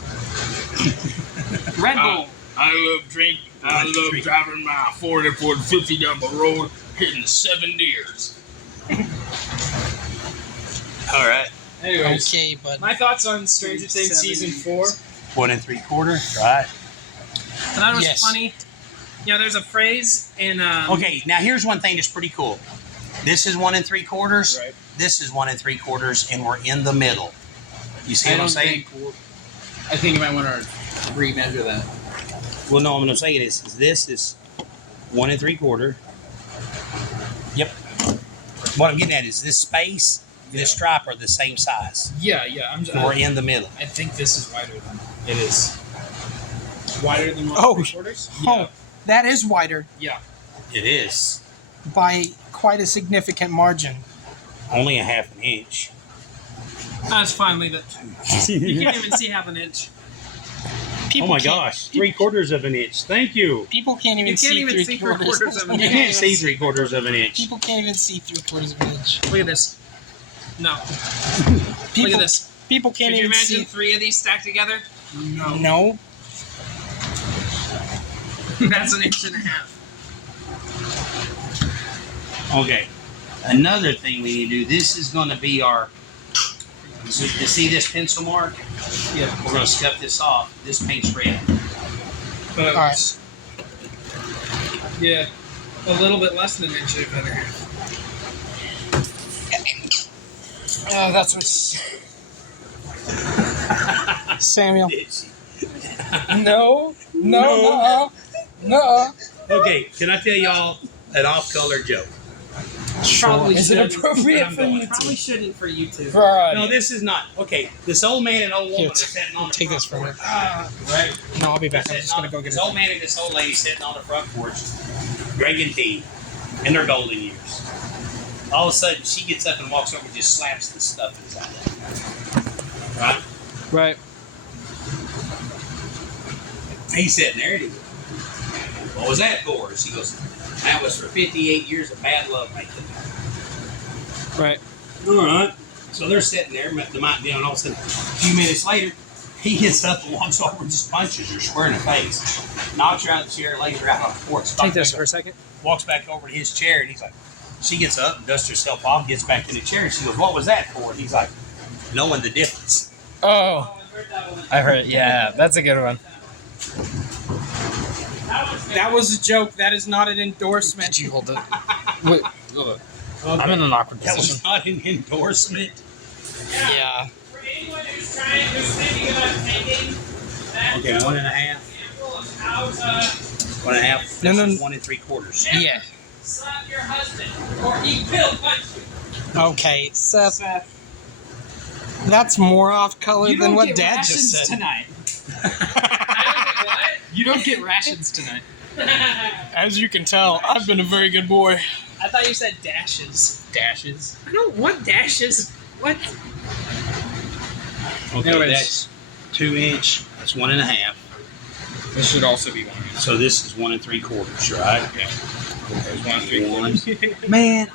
Red Bull. I love drink. I love driving my 40 Ford 50 down the road, hitting 7 deers. All right. Anyways, Okay, but my thoughts on Stranger Things season 4. 1 3/4. Right. I thought it was Yes. funny. Yeah, there's a phrase in. Okay, now here's one thing that's pretty cool. This is 1 3/4. Right. This is 1 3/4, and we're in the middle. You see what I'm saying? I think you might want to remeasure that. Well, no, I'm going to say is this is 1 3/4. Yep. What I'm getting at is this space, this stripe are the same size. Yeah. We're in the middle. I think this is wider than it is. Wider than 1 Oh. 3/4? Oh, that is wider Yeah. It is by quite a significant margin. only a half an inch. That's finally that. You can't even see half an inch. People Oh my can't- gosh, 3/4 of an inch. Thank you. People can't even You can't see even see 3/4 3/4 of an You inch. can't see 3/4 of an inch. People can't even see 3/4 of an inch. Look at this. No. People, Look at this. People can't Could you even imagine see. 3 of these stacked together? No. That's an inch and a half. Okay. Another thing we need to do, this is going to be our, so you see this pencil mark? Yeah. We're going to scuff this off. This paint's red. But, All right. Yeah. A little bit less than an inch and a half. That's what. Samuel. No. No. No. Okay, can I tell y'all an off-color joke? Probably Is it shouldn't, appropriate but for I'm you? Probably shouldn't for YouTube. No, this is not. Okay, this old man and old woman Here, are sitting on the take front this from porch. her. Right? No, I'll be back. I'm Sitting just gonna on- go get this it. old man and this old lady sitting on the front porch, drinking tea in their golden years. All of a sudden, she gets up and walks over and just slaps the stuff inside of it. Right? Right. He's sitting there and he goes, "What was that for?" She goes, "That was for 58 years of bad love making." Right. All right. So they're sitting there, the mic down, and all of a sudden, a few minutes later, he gets up and walks over and just punches her square in the face, knocks her out of the chair, lays her out on the porch. Take this for a second. Walks back over to his chair, and he's like, she gets up and dusts herself off, gets back in the chair, and she goes, "What was that for?" And he's like, knowing the difference. Oh, I heard. Yeah, that's a good one. That was a joke. That is not an endorsement. Did you hold it? Wait, hold it. I'm in an awkward That position. was not an endorsement. Yeah. For anyone who's thinking about taking that Okay, 1.5. example of how to 1.5. No, no, This is no. 1 3/4. Yeah. slap your husband, or he will punch you. Okay, Seth. That's more off color You than don't what get Dad rations just said. tonight. You don't get rations tonight. As you can tell, I've been a very good boy. I thought you said dashes. Dashes. I don't want dashes. What? Okay, Anyways. that's 2 inch. That's 1.5. This should also be 1 inch. So this is 1 3/4, right? Yeah. There's 1 3/4. Man,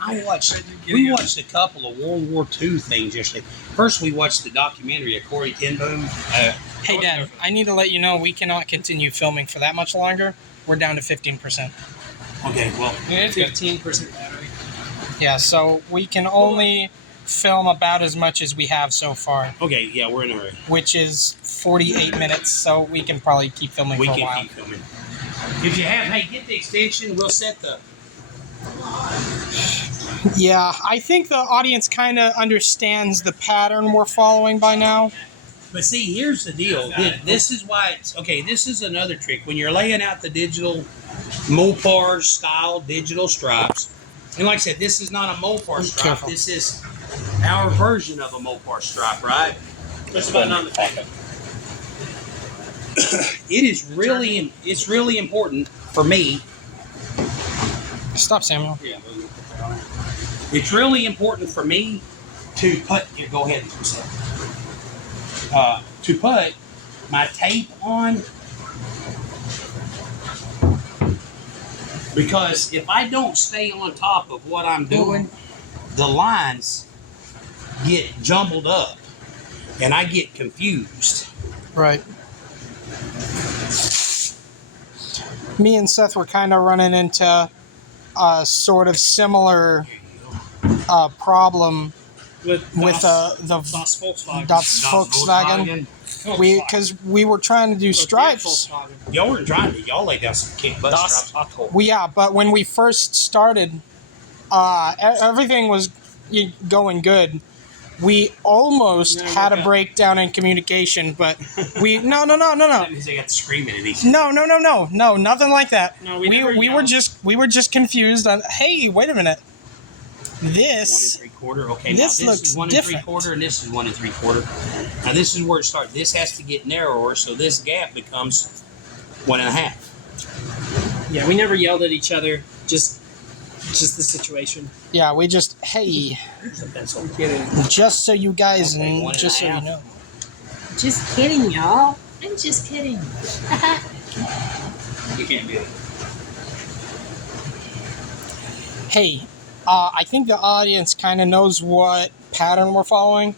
we watched a couple of World War II things yesterday. First, we watched the documentary of Corey Ten Boom. Hey, Dad, I need to let you know we cannot continue filming for that much longer. We're down to 15%. Okay, well, Yeah, 15% battery. Yeah, so we can only film about as much as we have so far, okay, yeah, we're in a hurry. which is 48 minutes, so we can probably keep filming We for a can while. keep filming. If you have, hey, get the extension. We'll set the. Yeah, I think the audience kind of understands the pattern we're following by now. But see, here's the deal. This is why it's okay. This is another trick when you're laying out the digital Mopar style digital stripes. And like I said, this is not a Mopar stripe. Careful. This is our version of a Mopar stripe, right? Push the button on the back. It's really important for me. Stop, Samuel. It's really important for me to put. Here, go ahead. To put my tape on, because if I don't stay on top of what I'm doing, the lines get jumbled up and I get confused. Right. Me and Seth were kind of running into a sort of similar problem With with the Das Volkswagen. Das Volkswagen. because we were trying to do stripes. Y'all were trying to. Y'all laid down some kick butt stripes. But when we first started, everything was going good. We almost had a breakdown in communication, but we no. That means they got screaming at each other. No, nothing like that. No, we were just confused on. Hey, wait a minute. This 1 3/4. Okay, this now this looks is 1 different. 3/4, and this is 1 3/4. Now this is where it starts. This has to get narrower, so this gap becomes 1 1/2. Yeah, we never yelled at each other. Just the situation. Yeah, we just hey, Here's a pencil. just so you guys Okay, 1 just so you 1/2. know. Just kidding, y'all. I'm just kidding. You can't do it. Hey, I think the audience kind of knows what pattern we're following.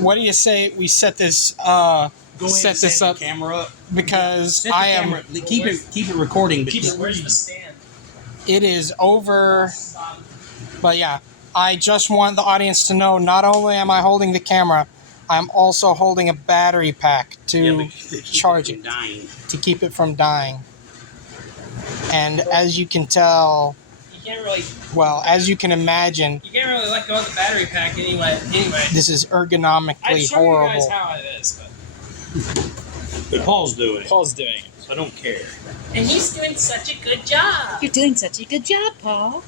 What do you say we set this Go ahead set and this set up the camera up. because Set the I am. camera. Keep it recording, but Where's the stand? It is over. But yeah, I just want the audience to know not only am I holding the camera, I'm also holding a battery pack to charge it, Dying. to keep it from dying. And as you can tell, You can't really as you can imagine, let go of the battery pack anyway. this is I'd ergonomically show you guys horrible. how it is, But Paul's doing it. Paul's doing it. So I don't care. And he's doing such a good job. You're doing such a good job, Paul.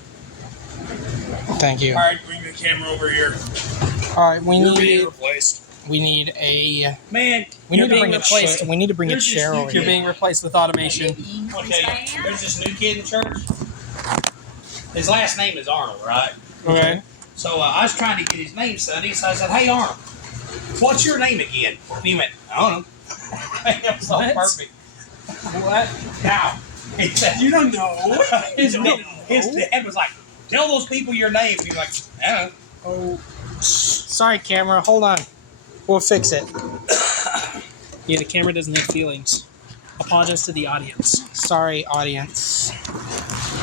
Thank you. All right, bring the camera over here. All right, we You're being need replaced. a we need You're to being bring replaced. we need to bring a There's this chair new over You're here. being replaced with automation. Okay, there's this new kid in church. His last name is Arnold, right? Okay. So I was trying to get his name studied, so I said, "Hey Arnold, what's your name again?" And he went, "I don't know." It was so What? perfect. What? Now, he said, "You don't know." His dad was like, "Tell those people your name." He was like, "I don't know." Oh, sorry, camera. Hold on. We'll fix it. Yeah, the camera doesn't have feelings. Apologize to the audience. Sorry, audience.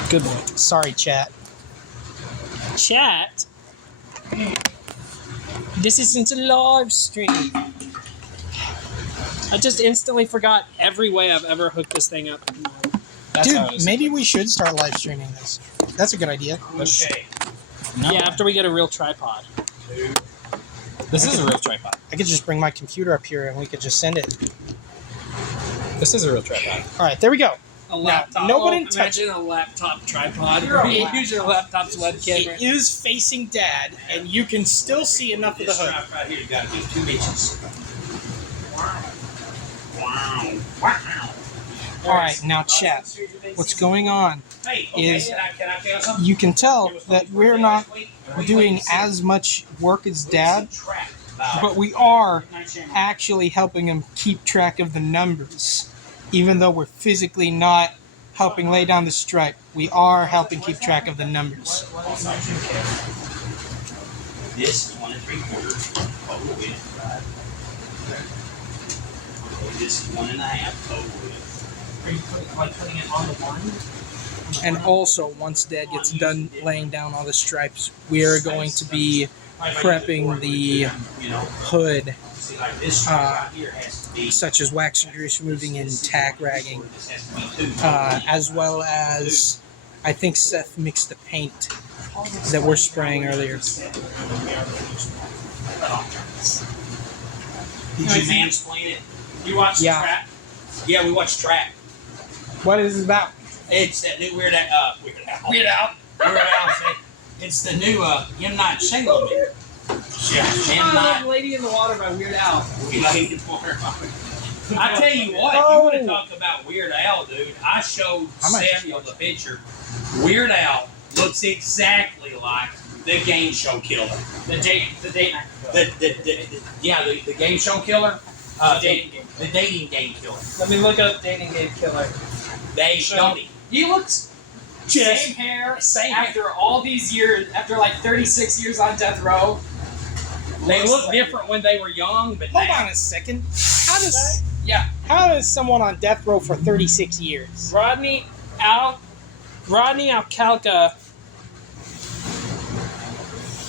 Good boy. Sorry, chat. Chat. This isn't a live stream. I just instantly forgot every way I've ever hooked this thing up. That's how it Dude, is. maybe we should start live streaming this. That's a good idea. Okay. Yeah, after we get a real tripod. This is a real tripod. I could just bring my computer up here and we could just send it. This is a real tripod. All right, there we go. A laptop. nobody touch- Imagine a laptop tripod. You're a You laptop. use your laptop's webcam. It is facing Dad, and you can still see enough of the This hood. strap right here has got to be 2 inches. Wow. All right, now chat. What's going on? Hey, okay, Is- can I tell you something? You can tell It was that supposed to we're be not last week, and we doing waited as much work as to Dad, subtract, but we are actually helping him keep track of the numbers. Even though we're physically not helping lay down the stripe, we are helping keep track of the numbers. This is 1 3/4 total width, right? Okay, this is 1 1/2 total width. Are you putting it on the line? And also, once Dad gets done laying down all the stripes, we are going to be prepping the You know, hood, see, like this stripe right here has to be such as wax and grease removing and tack ragging, This has to be 2. as well as I think Seth mixed the paint that we're spraying earlier. Did you mansplain it? You watched Yeah. the trap? Yeah, we watched Trap. What is it about? It's that new Weird Al. Weird Al. It's the new M. Night Shyamalan movie. Yeah, M. Night. Lady in the Water by Weird Al. I tell you what, you want to talk about Weird Al, dude. I showed I might just Samuel the picture. Weird Al looks exactly like the game show killer. The date night. The game show killer. The dating game killer. Let me look up dating game killer. They Show don't. me. He looks Just same hair. same after all these years, after like 36 years on death row. They looks look like- different when they were young, but Hold now, on a second. Yeah. How does someone on death row for 36 years? Rodney Alcalca.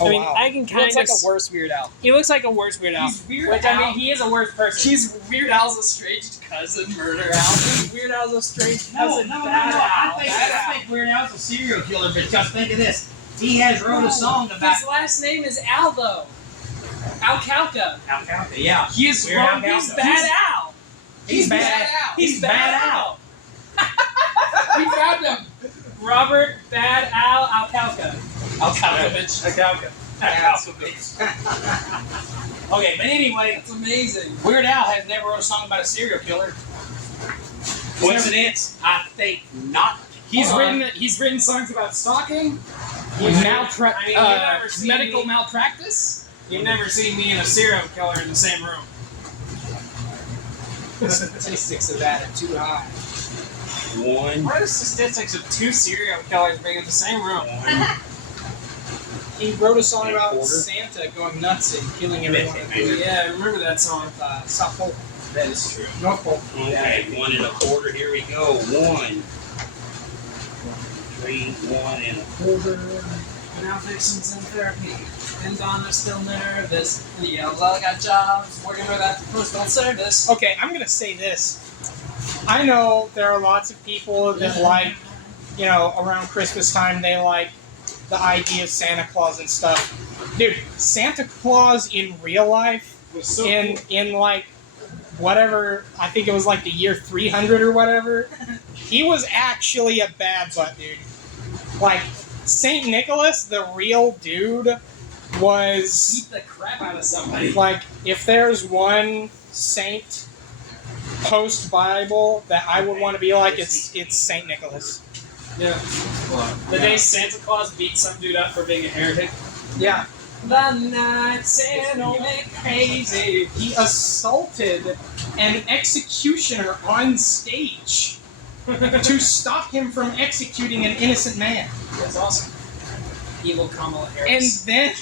Oh, I mean, wow. I can He kind looks of. like a worse Weird Al. He looks like a worse Weird Al. He's Weird Which, Al. I mean, he is a worse person. He's Weird Al's estranged cousin, Murder Al. Weird Al's estranged No, cousin, no, no, no. Bad Al. I think Weird Al's a serial killer because think of this. He has wrote a song about His last name is Al, though. Al Calca. Al Capone. Yeah. He's Weird Al He's Calca. Bad Al. He's bad. Al. He's Bad Al. We found him. Robert Bad Al Alcalca. Alcalcovich. Okay, but anyway, That's amazing. Weird Al has never wrote a song about a serial killer. Coincidence? I think not. He's written songs about stalking, I mean, you've never seen medical me- malpractice. You've never seen me and a serial killer in the same room. The statistics of that are too high. One. What are the statistics of 2 serial killers being in the same room? He wrote a song And a about quarter. Santa going nuts and killing everyone. Yeah, I remember that song. South Pole, That is true. North Pole. Okay, 1 1/4. Here we go. 1, 3, 1 1/4. Now Vixen's in therapy. And Donna's still nervous. And the elves all got jobs. Working for that postal service. Okay, I'm gonna say this. I know there are lots of people that like, you know, around Christmas time they like the idea of Santa Claus and stuff. Dude, Santa Claus in real life, Was so in like whatever, I think it was like the year 300 or whatever, he was actually a bad butt, dude. Like, Saint Nicholas, the real dude, was Beat the crap out of somebody. like, if there's one saint post-Bible that I would want to be like, it's Saint Nicholas. Yeah. The day Santa Claus beat some dude up for being a heretic. Yeah. The night Santa went crazy. He assaulted an executioner on stage to stop him from executing an innocent man. That's awesome. Evil Kamala And Harris. then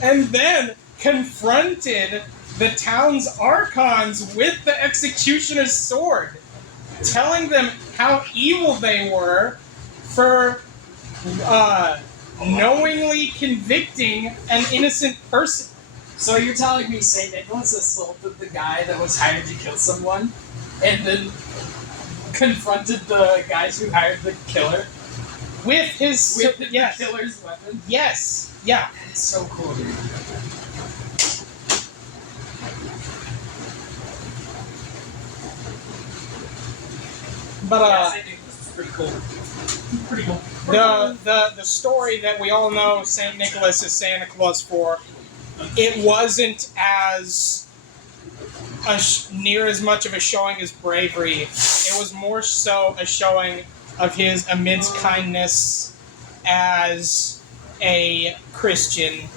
and then confronted the town's archons with the executioner's sword, telling them how evil they were for knowingly convicting an innocent person. So you're telling me Saint Nicholas assaulted the guy that was hired to kill someone, and then confronted the guys who hired the killer With his with the yes. killer's weapon? Yes. Yeah. It's so cool, dude. But Yeah, Saint Nicholas is pretty cool. Pretty cool. the story that we all know Saint Nicholas is Santa Claus for, it wasn't as near as much of a showing as bravery. It was more so a showing of his immense kindness as a Christian.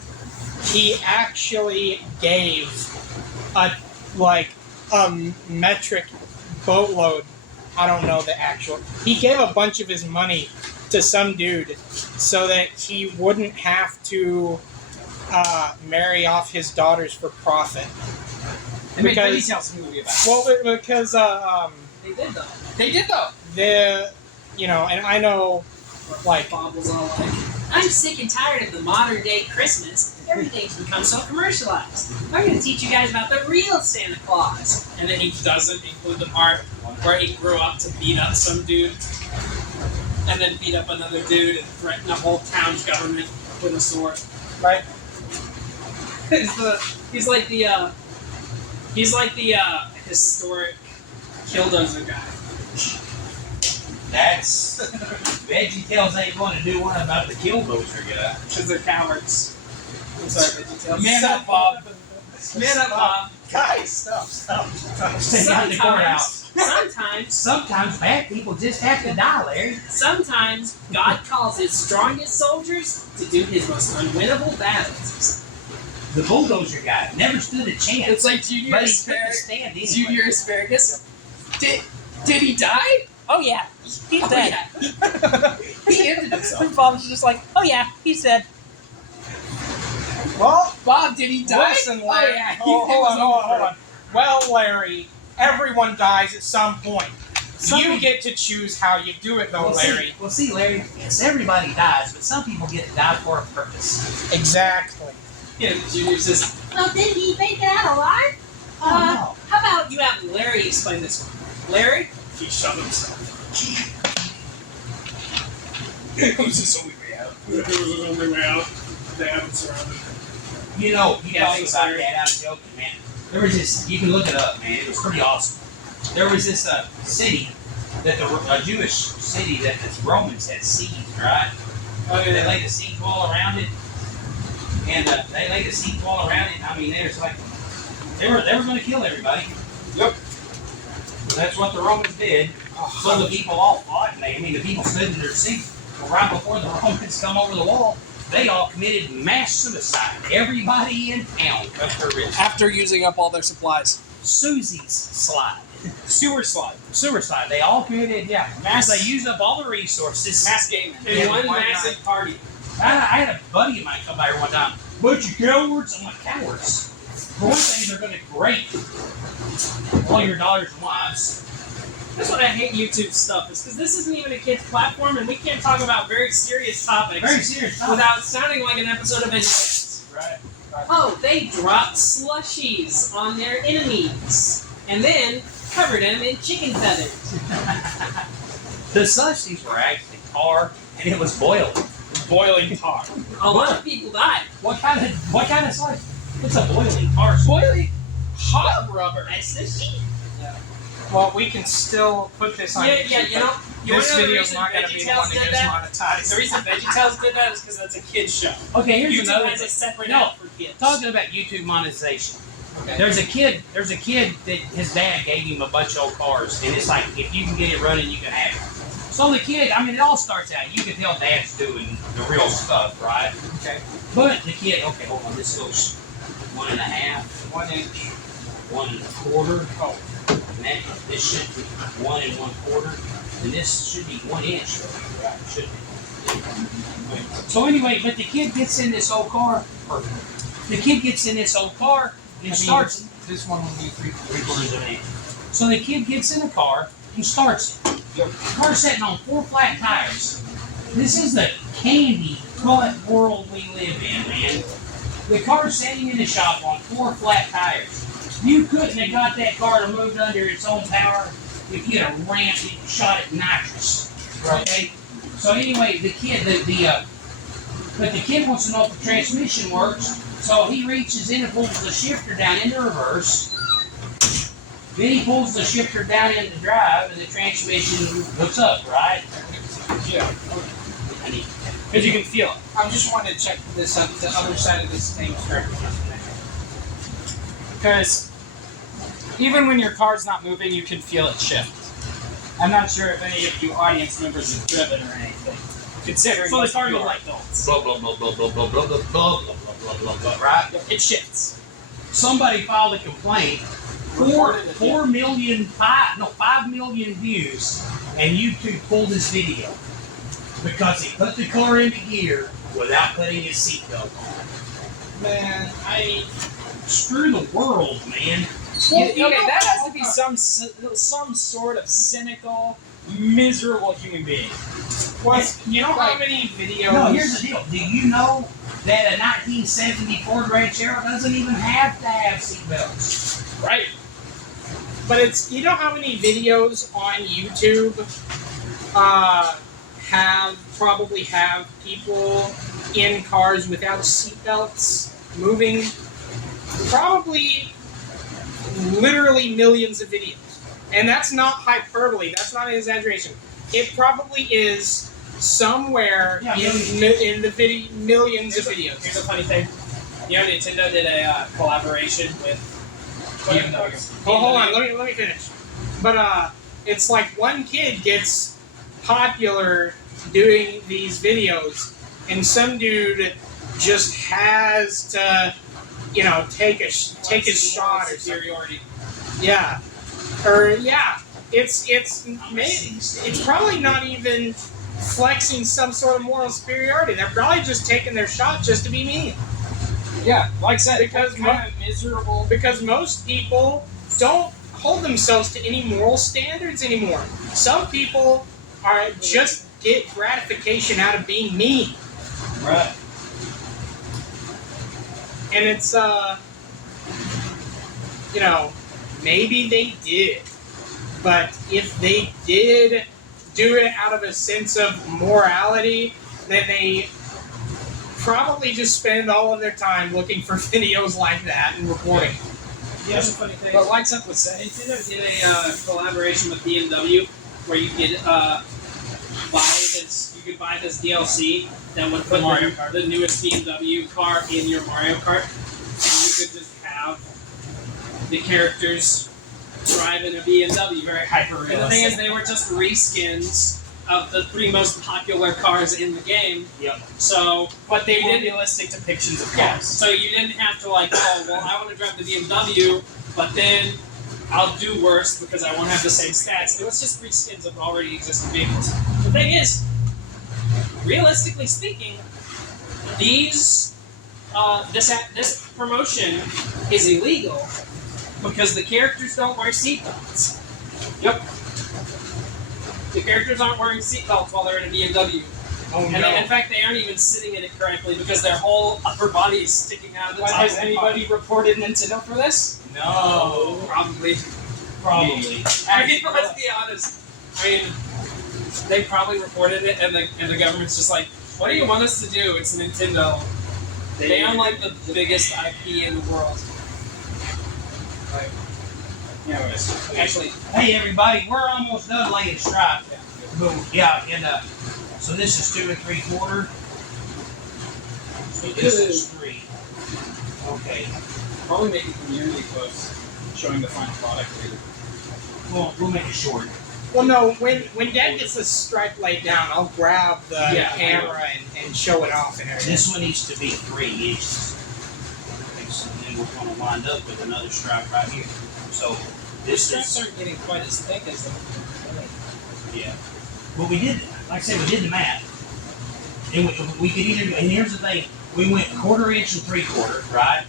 He actually gave a metric boatload. I don't know the actual. He gave a bunch of his money to some dude so that he wouldn't have to marry off his daughters for profit. They made Because- Telltale's movie about it. Well, because They did though. They did though. the and I know like Bob was all like, I'm sick and tired of the modern day Christmas. Everything's become so commercialized. I'm going to teach you guys about the real Santa Claus. And then he doesn't include the part where he grew up to beat up some dude, and then beat up another dude and threaten a whole town's government with a sword. right. He's like the historic Killdozer guy. That's VeggieTales ain't going to do one about the Killdozer guy. Because they're cowards. I'm sorry, VeggieTales. Man up, Bob. Man up, Bob. Guys, stop. Stay out the courthouse. Sometimes bad people just have to die, Larry. Sometimes God calls his strongest soldiers to do his most unwinnable battles. The bulldozer guy never stood a chance. It's like Junior But he took the Asparagus. stand anyway. Junior Asparagus. Did he die? Oh yeah, he's dead. He ended himself. And Bob's just like, oh yeah, he's dead. Well, Bob, did he die? listen, Larry. Oh yeah, Hold on. Well, Larry, everyone dies at some point. You get to choose how you do it, though, Larry. See, Larry, yes, everybody dies, but some people get to die for a purpose. Exactly. Yeah, Junior says, Well, did he make it out alive? Oh, how about you have Larry explain this one? Larry? He shot himself. It was his only way out. It was his only way out. They haven't surrounded him. You know, you gotta think about that. I'm joking, man. There was this, you can look it up, man. It was pretty awesome. There was this city, a Jewish city that the Romans had sieged, right? Okay, they laid a siege wall around it. And they laid a siege wall around it. I mean, there's like, they were going to kill everybody. Yep. So that's what the Romans did. So the people all fought, and the people stood in their seat. Well, right before the Romans come over the wall, they all committed mass suicide. Everybody in town. After using up all their supplies. Susie's slide. Sewer slide. Sewer slide. They all committed, mass. They used up all the resources. Mass gaming. In one massive party. I had a buddy of mine come by here one time. Bunch of cowards. I'm like, cowards? For one thing, they're going to rape all your daughters and wives. That's what I hate YouTube stuff, is because this isn't even a kid's platform, and we can't talk about very serious topics Very serious. without sounding like an episode of Education. Right. Oh, they dropped slushies on their enemies, and then covered them in chicken feathers. The slushies were actually tar, and it was boiling. Boiling tar. A lot of people died. What kind of slush? It's a boiling tar. Boiling hot rubber. That's the shit. Well, we can still put this on YouTube, you know, this know video's not going to be the one that gets monetized. The reason VeggieTales did that is because that's a kid's show. Okay, here's YouTube another has a thing. separate No, app for kids. talking about YouTube monetization. Okay. There's a kid that his dad gave him a bunch of old cars, and it's like, if you can get it running, you can have it. So the kid, it all starts out, you can tell dad's doing the real stuff, right? Okay. But the kid, okay, hold on, this goes 1.5, 1 inch, 1 1/4. Oh. And this should be 1 1/4, and this should be 1 inch, right? Should be. So anyway, but the kid gets in this old car. Perfect. The kid gets in this old car and starts. This one will be 3/4 of an inch. So the kid gets in the car and starts it. The car's sitting on 4 flat tires. This is the candy cut world we live in, man. The car's sitting in the shop on 4 flat tires. You couldn't have got that car to move under its own power if you had ramped it and shot it nitrous. Okay? So anyway, the kid, but the kid wants to know if the transmission works, so he reaches in and pulls the shifter down into reverse. Then he pulls the shifter down into drive, and the transmission hooks up, right? Yeah. Because you can feel it. I just wanted to check this up, the other side of this thing first. Because even when your car's not moving, you can feel it shift. I'm not sure if any of you audience members have driven or anything. Considering So the car goes like blah blah blah blah blah blah blah blah blah blah blah blah blah, right? it shifts. Somebody filed a complaint. 5 million views, and YouTube pulled this video because he put the car into gear without putting his seatbelt on. Man, Screw the world, man. That has to be some sort of cynical, miserable human being. You know how many videos? No, here's the deal. Do you know that a 1970 Ford Ranchero doesn't even have to have seatbelts? Right. But it's, you know how many videos on YouTube probably have people in cars without seatbelts moving? Probably literally millions of videos. And that's not hyperbole, that's not an exaggeration. It probably is somewhere in the millions of videos. Here's a funny thing. You know, Nintendo did a collaboration with BMWs. Hold on, let me finish. But it's like one kid gets popular doing these videos, and some dude just has to, take his shot or superiority. Yeah, it's probably not even flexing some sort of moral superiority. They're probably just taking their shot just to be mean. Yeah, like I said, because kind of miserable. Because most people don't hold themselves to any moral standards anymore. Some people are just get gratification out of being mean. Right. And it's you know, maybe they did. But if they did do it out of a sense of morality, then they probably just spend all of their time looking for videos like that and reporting. Yeah, the funny thing. But what's up with that? Nintendo did a collaboration with BMW where you could you could buy this DLC that would put the newest BMW car in your Mario Kart, and you could just have the characters drive in a BMW. Very hyper realistic. And the thing is, they were just reskins of the three most popular cars in the game. Yep. So, But they were didn't- realistic depictions of yeah. cars. So you didn't have to like, oh well, I want to drive the BMW, but then I'll do worse because I won't have the same stats. It was just reskins of already existing vehicles. The thing is, realistically speaking, these this promotion is illegal because the characters don't wear seatbelts. Yep. The characters aren't wearing seatbelts while they're in a BMW. Oh And in fact, they aren't even sitting in it correctly because their whole upper body is sticking out of the top. Has of the anybody reported Nintendo for this? No. Probably. Probably. I mean, let's be honest. I mean, they probably reported it, and the government's just like, "What do you want us to do? It's Nintendo. They own like the biggest IP in the world." Like, Anyways. actually, Hey everybody, we're almost done laying stripe. Boom. Yeah, and so this is 2 3/4. So this is 3. Okay. Probably make a community post showing the final product later. We'll make it short. Well, no, when Dad gets the stripe laid down, I'll grab the camera and show it off and everything. This one needs to be 3 inches. Okay, so then we're going to wind up with another stripe right here. So this straps is, aren't getting quite as thick as the. yeah. But we did, like I said, we did the math. And we could either, and here's the thing, we went 1/4 inch and 3/4, right?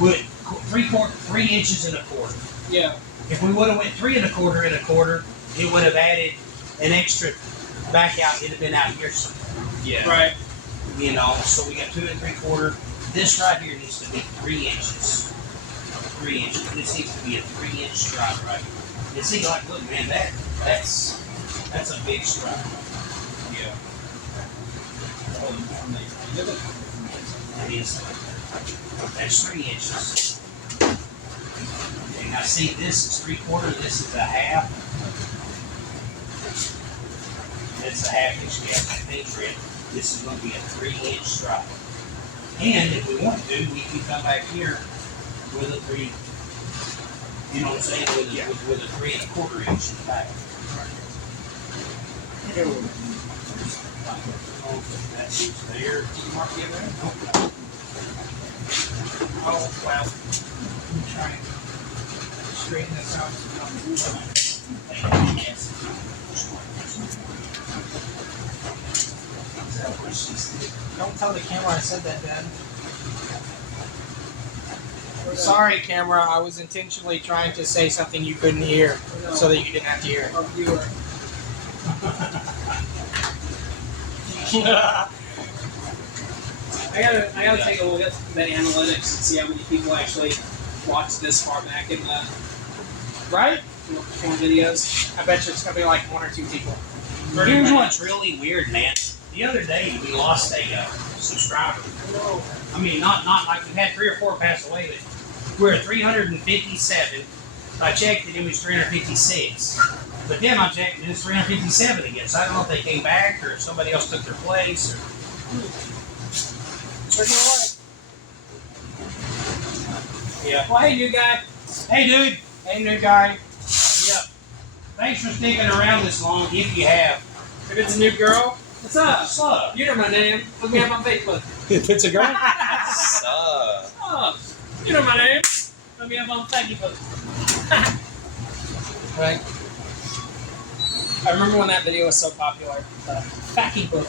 With 3 inches and 1/4. Yeah. If we would have went 3 1/4 and 1/4, it would have added an extra back out. It'd have been out here somewhere. Yeah. Right. You know, so we got 2 3/4. This right here needs to be 3 inches. 3 inches. This needs to be a 3-inch stripe right here. It seems like, look, man, that's a big stripe. Yeah. It is. That's 3 inches. And now see, this is 3/4. This is a half. That's a 1/2 inch gap. I think, Red. This is going to be a 3-inch stripe. And if we want to, we can come back here with a 3. You know what I'm saying? With a 3 1/4 inch in the back. That's there. Did you mark the other end? Oh, well. I'm trying to straighten this out. Don't tell the camera I said that, Dad. Sorry, camera. I was intentionally trying to say something you couldn't hear so that you didn't have to hear it. Our viewer. I gotta take a look at the analytics and see how many people actually watched this far back in the Right? four videos. I bet you it's going to be like 1 or 2 people. Here's what's really weird, man. The other day we lost a subscriber. I mean, not like we had 3 or 4 pass away, but we're at 357. I checked it, it was 356. But then I checked and it's 357 again. So I don't know if they came back or if somebody else took their place or. Yeah. Well, hey, new guy. Hey, dude. Hey, new guy. Yep. Thanks for sticking around this long, if you have. If it's a new girl, what's up? What's up? You know my name. Look me up on Facebook. If it's a girl? Oh, you know my name. Look me up on Facebook. Right. I remember when that video was so popular. The Facky book.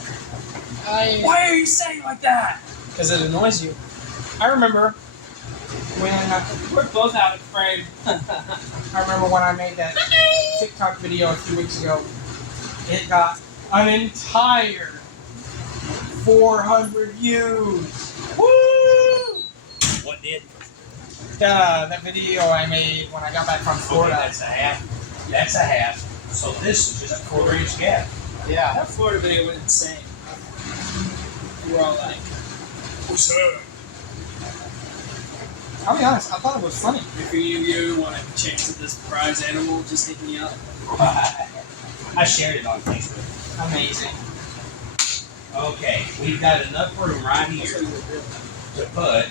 I Why are you saying like that? Because it annoys you. I remember When We're both out of frame. I remember when I made that TikTok video a few weeks ago, it got an entire 400 views. Woo! What did? That video I made when I got back from Okay, Florida. that's a half. That's a half. So this is just a 1/4 inch gap. Yeah. That Florida video went insane. We were all like, What's up? I'll be honest, I thought it was funny. if you want a chance at this prize animal, just hit me up. I shared it on Facebook. Amazing. Okay, we've got enough room right here to put.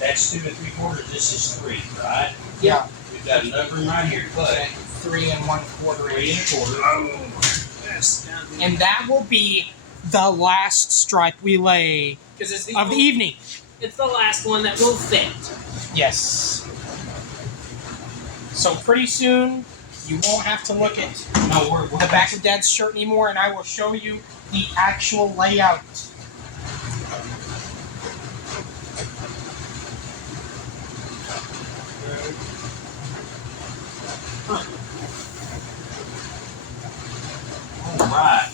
That's 2 3/4. This is 3, right? Yeah. We've got enough room right here to put 3 1/4 3 inch. 1/4. Oh, Yes. And that will be the last stripe we lay Because it's of the evening. It's the last one that will fit. Yes. So pretty soon, you won't have to look at No, we're the back of Dad's shirt anymore, and I will show you the actual layout. all right.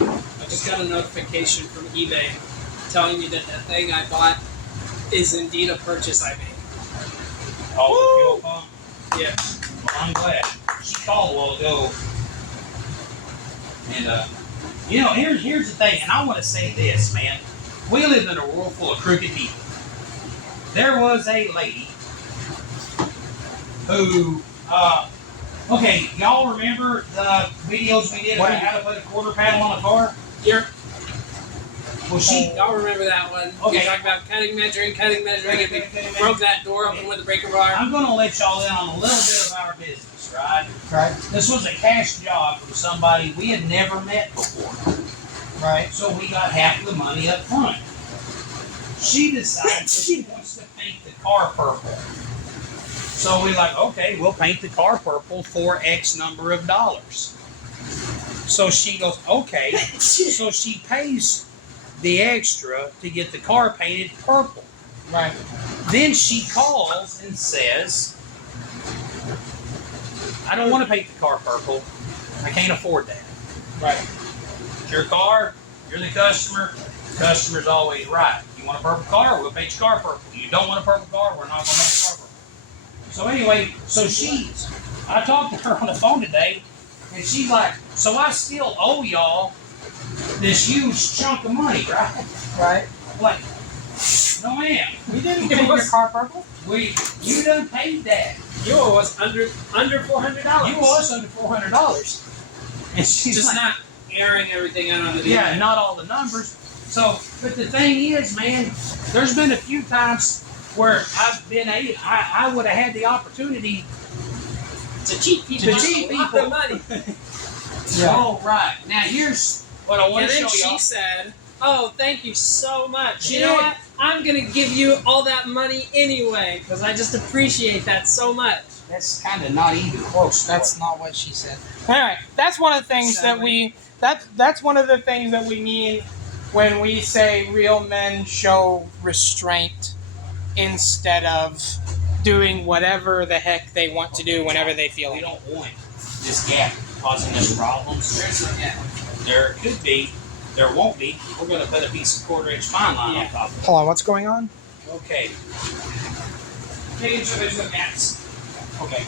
I just got a notification from eBay telling me that the thing I bought is indeed a purchase I made. Oh, the fuel pump. Yeah. Well, I'm glad. She called a while ago. And, you know, here's the thing, and I want to say this, man. We live in a world full of crooked people. There was a lady who, okay, y'all remember the videos we did about how to put a quarter panel on a car? You're, Well, she, y'all remember that one. Okay. We talked about cutting, measuring, and we broke that door open with a breaker bar. I'm going to let y'all in on a little bit of our business, right? Right. This was a cash job from somebody we had never met before. Right. So we got half of the money up front. She decided she wants to paint the car purple. So we're like, okay, we'll paint the car purple for X number of dollars. So she goes, okay. So she pays the extra to get the car painted purple. Right. Then she calls and says, I don't want to paint the car purple. I can't afford that. Right. It's your car, you're the customer. The customer's always right. You want a purple car, we'll paint your car purple. You don't want a purple car, we're not going to make the car purple. So anyway, I talked to her on the phone today, and she's like, so I still owe y'all this huge chunk of money, right? Right. I'm like, no ma'am. We didn't paint your car purple. You done paid that. You owe us under $400. You owe us under $400. And she's Just like, not airing everything out on the yeah, not all the numbers. So, but the thing is, man, there's been a few times where I would have had the opportunity to cheat people. To cheat out of people. money. Oh, right. Now, here's what I want And to then show y'all. she said, "Oh, thank you so much. You Yeah. know what? I'm gonna give you all that money anyway because I just appreciate that so much." That's kind of not even close. That's not what she said. Anyway, that's one of the things that's one of the things that we mean when we say real men show restraint instead of doing whatever the heck they want to do whenever they feel We it. don't want this gap causing us problems. There could be. There won't be. We're going to put a piece of 1/4 inch fine line on top of Hold on, what's going on? it. Okay. Making sure there's no gaps. Okay.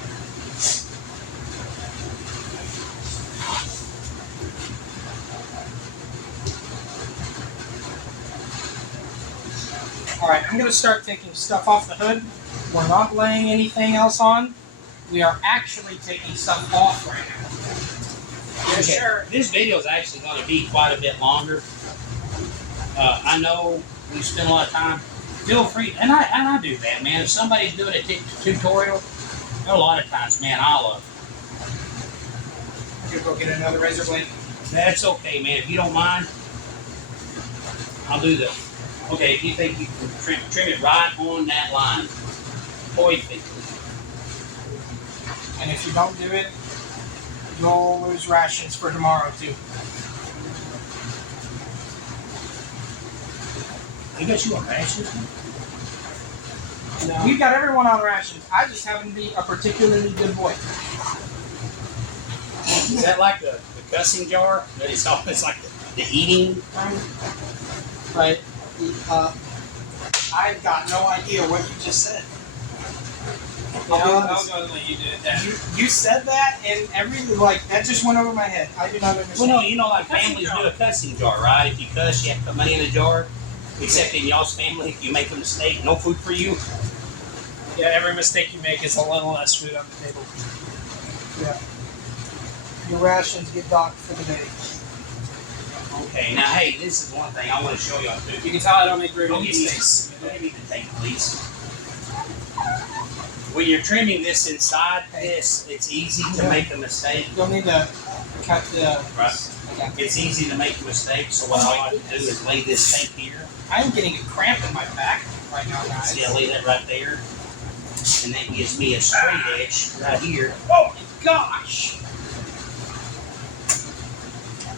Alright, I'm going to start taking stuff off the hood. We're not laying anything else on. We are actually taking stuff off right now. Yeah, Okay. sure. This video is actually going to be quite a bit longer. I know we spend a lot of time. Feel free, and I do that, man. If somebody's doing a tutorial, a lot of times, man, I'll I'm going to go get another razor blade. that's okay, man. If you don't mind, I'll do the. Okay, if you think you can trim it right on that line, perfectly. And if you don't do it, you'll lose rations for tomorrow too. I guess you want rashes? No. We've got everyone on rations. I just happen to be a particularly good boy. Is that like the cussing jar? It's like the eating thing? Right. I've got no idea what you just said. I'll go and let you do that. You said that, and that just went over my head. I do not understand. Well, no, you know, like families do a cussing jar, right? If you cuss, you have to put money in a jar. Except in y'all's family, if you make a mistake, no food for you. Yeah, every mistake you make is a little less food on the table. Yeah. Your rations get docked for the day. Okay, now, hey, this is one thing I want to show y'all too. You can tell I don't make very Don't many give me mistakes. the tape, please. When you're trimming this inside this, it's easy to make a mistake. You'll need to cut the... Right. It's easy to make a mistake, so what I like to do is lay this tape here. I'm getting a cramp in my back right now, guys. See, I lay that right there. And that gives me a straight edge right here. Oh my gosh!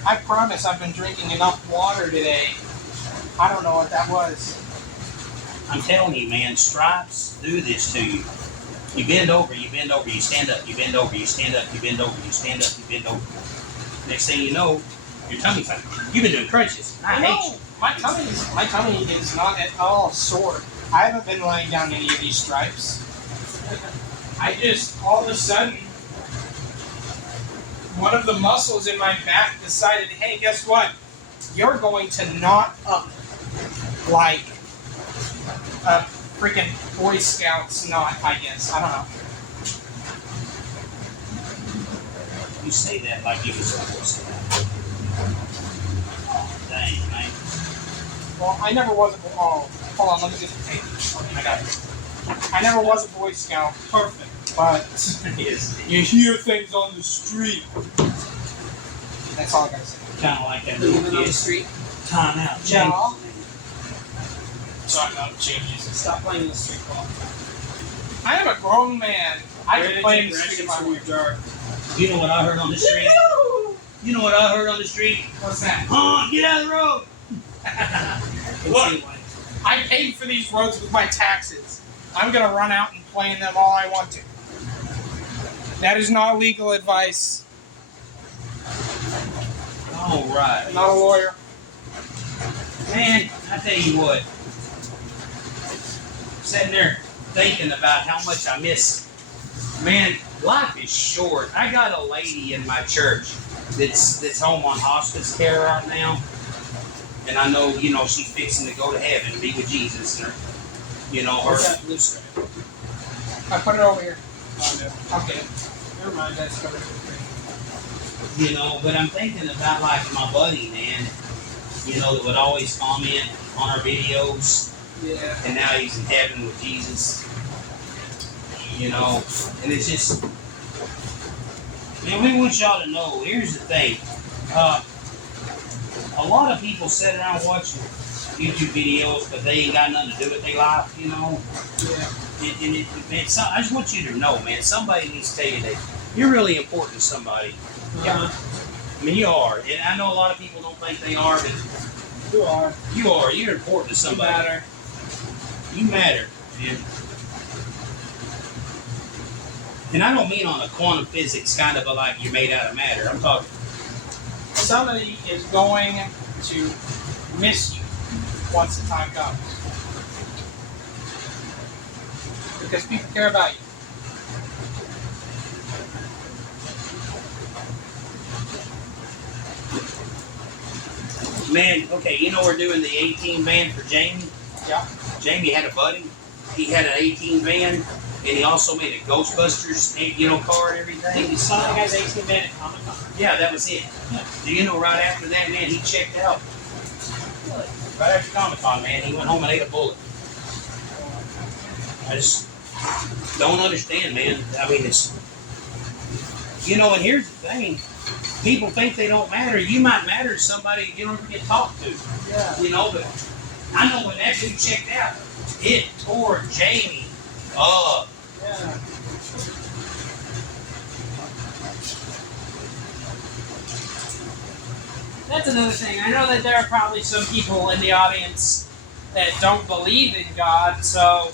I promise I've been drinking enough water today. I don't know what that was. I'm telling you, man, stripes do this to you. You bend over, you bend over, you stand up, you bend over, you stand up, you bend over, you stand up, you bend over. Next thing you know, your tummy's fine. You've been doing crunches. I hate you. My tummy is not at all sore. I haven't been laying down any of these stripes. I just, all of a sudden, one of the muscles in my back decided, hey, guess what? You're going to knot up like a freaking Boy Scouts knot, I guess. I don't know. You say that like you was supposed to. Dang, man. Well, I never was a Boy... Oh, hold on, let me get the tape. Okay, I got it. I never was a Boy Scout. Perfect. But you hear things on the street. That's all I gotta say. Kind of like that Living little on the kid. street. Time out. No. Talking about changes. Stop playing the street ball. I am a grown man. I can play in the street if I from your want. jar. You know what I heard on the street? You know what I heard on the street? What's that? Get out of the road! Look, I paid for these roads with my taxes. I'm gonna run out and play in them all I want to. That is not legal advice. All right. I'm not a lawyer. Man, I tell you what. Sitting there thinking about how much I miss. Man, life is short. I got a lady in my church that's home on hospice care right now. And I know, you know, she's fixing to go to heaven and be with Jesus. And her, you know, her. What's that blue stripe? I put it over here. Oh, no. Okay. Never mind, that's covered. You know, but I'm thinking about like my buddy, man. You know, that would always comment on our videos. Yeah. And now he's in heaven with Jesus. You know, and it's just, man, we want y'all to know, here's the thing. A lot of people sit around watching YouTube videos, but they ain't got nothing to do with their life, you know? Yeah. Man, I just want you to know, man, somebody needs to tell you that you're really important to somebody. Yeah. I mean, you are. And I know a lot of people don't think they are, but You are. you are. You're important to You somebody. matter. You matter, man. And I don't mean on a quantum physics kind of a like you're made out of matter. I'm talking. Somebody is going to miss you once the time comes. Because people care about you. Man, okay, you know we're doing the 18 van for Jamie? Yeah. Jamie had a buddy. He had an 18 van, and he also made a Ghostbusters, you know, car and everything. Sonic has 18 minute Comic Con. Yeah, that was it. Do you know right after that, man, he checked out. Right after Comic Con, man, he went home and ate a bullet. I just don't understand, man. I mean, it's, you know, and here's the thing. People think they don't matter. You might matter to somebody you don't ever get talked to. Yeah. You know, but I know when that dude checked out, it tore Jamie up. Yeah. That's another thing. I know that there are probably some people in the audience that don't believe in God, so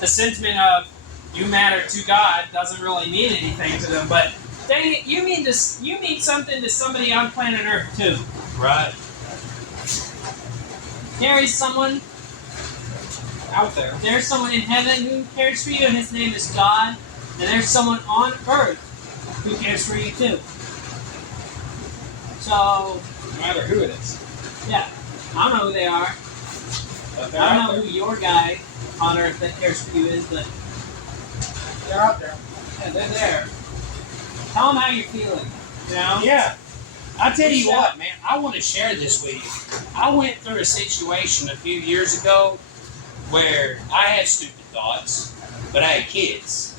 the sentiment of you matter to God doesn't really mean anything to them. But you mean something to somebody on planet Earth too. Right. There is someone out there. There's someone in heaven who cares for you, and his name is God. And there's someone on Earth who cares for you too. So, No matter who it is. yeah, I don't know who they are. I don't know who your guy on Earth that cares for you is, but they're out there. Yeah, they're there. Tell them how you're feeling. You know? Yeah. I'll tell you what, man. I want to share this with you. I went through a situation a few years ago where I had stupid thoughts, but I had kids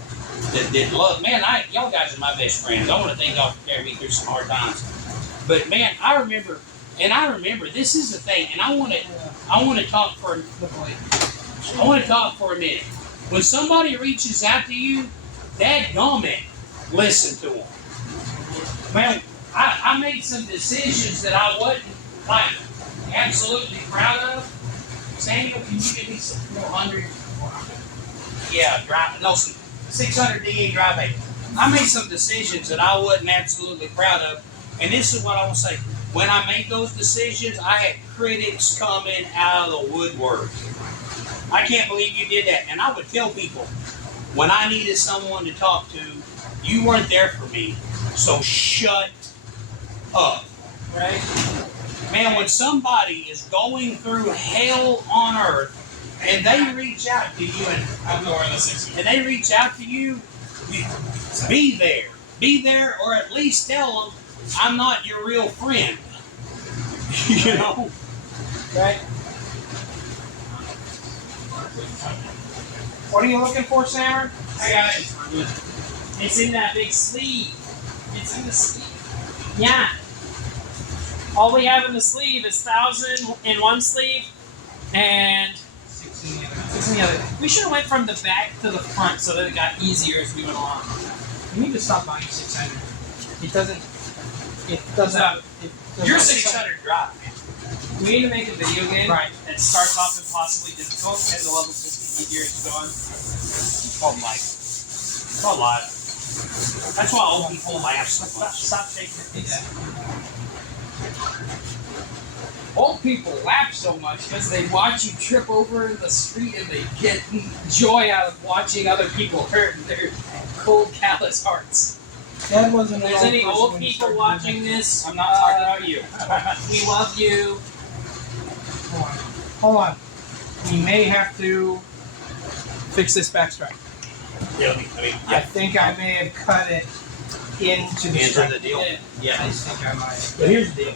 that did love. Man, y'all guys are my best friends. I want to thank y'all for carrying me through some hard times. But man, I remember this is the thing, and I want to talk for a minute. When somebody reaches out to you, dadgummit, listen to them. Man, I made some decisions that I wasn't like absolutely proud of. Samuel, can you give me some 400? Yeah, some 600 DA drive aid. I made some decisions that I wasn't absolutely proud of, and this is what I want to say. When I made those decisions, I had critics coming out of the woodwork. I can't believe you did that. And I would tell people, when I needed someone to talk to, you weren't there for me, so shut up. Right? Man, when somebody is going through hell on earth, and they reach out to you, and they reach out to you, be there. Be there, or at least tell them, I'm not your real friend. You know? Right? What are you looking for, Sammer? I got it. It's in that big sleeve. It's in the sleeve. Yeah. All we have in the sleeve is 1,000 in one sleeve and 6 in the other. We should have went from the back to the front so that it got easier as we went along. You need to stop buying 600. It doesn't. You're 600 drive. We need to make a video game Right. that starts off impossibly difficult and the level gets easier as you go on. Called life. It's called life. That's why old people laugh so much. Stop shaking your face. Old people laugh so much Because they watch you trip over in the street and they get joy out of watching other people hurt in their cold, callous hearts. That wasn't. If there's any old people watching this, I'm not talking about you. we love you. Hold on. We may have to fix this backstrap. Yeah, I think I may have cut it into the strap. deal. Yeah. Yeah. I think I might. But here's the deal.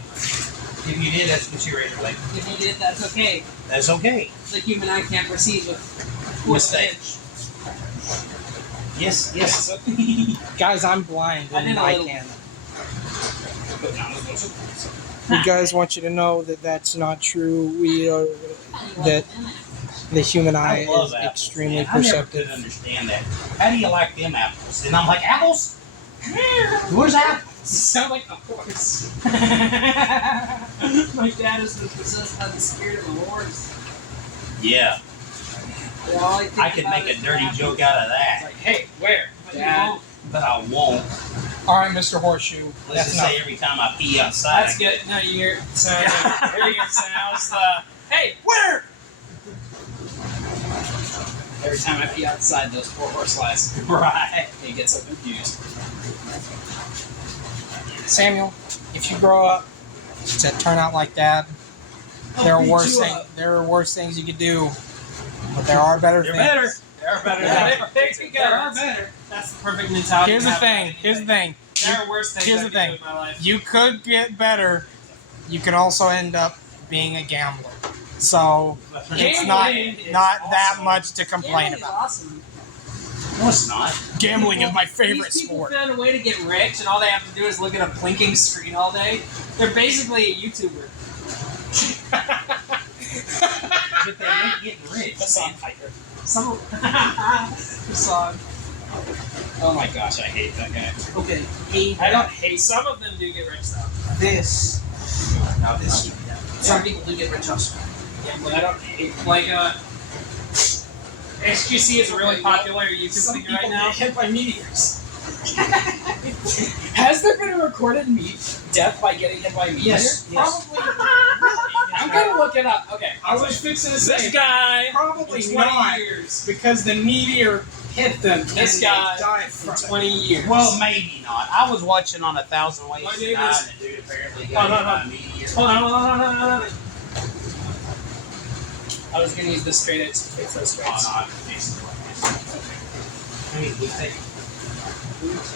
If you did, that's material. Like, If you did, that's okay. that's okay. The human eye can't perceive with Mistakes. Yes, yes. Guys, I'm blind I did and a I little. can. You guys want you to know that that's not true. We are that the human eye I love is apples, extremely man. I never perceptive. could understand that. How do you like them apples? And I'm like, apples? Where's apples? You sound like a horse. My dad is possessed by the spirit of a horse. Yeah, All I think I could about make a is dirty apples. joke out of It's that. like, hey, where? But you Dad. won't. But I won't. All right, Mr. Horseshoe. Let's That's just enough. say every time I pee outside. That's good. No, you're so here you sounds hey, Where? Every time I pee outside those poor horse lies, Right. they get so confused. Samuel, if you grow up to turn out like Dad, there are beat worse you things. up. There are worse things you could do, but there are better They're things. better. They're better Yeah. than There you go. There are better. That's the perfect mentality. Here's to the have thing. about Here's the anything. thing. There are worse things Here's I the could do thing. in my life. You could get better. You could also end up being a gambler. So it's not Gambling is that awesome. much to complain Gambling is about. awesome. No, it's not. Gambling is my favorite These people sport. found a way to get rich, and all they have to do is look at a blinking screen all day. They're basically a YouTuber. But they ain't getting rich. Some. Song. Oh my gosh, I hate that guy. Okay. I don't hate Some of them do get rich though. This. Now this. Some people do get rich also. yeah, but I don't hate Like SQC is a really popular YouTube thing right now. Hit by meteors. Has there been a recorded death by getting hit by a meteor? Yes. Probably. I'm gonna look it up. Okay. I was fixing to say This guy. probably 20 not years. because the meteor hit them. This and guy they died for from it. 20 years. Well, maybe not. I was watching on 1,000 Ways My to name Die, is- and the dude apparently Oh, got no, hit no. by a meteor. Hold on. I was gonna use this straight edge to fix those Oh, no, straights. I can fix it like this. I mean, we think.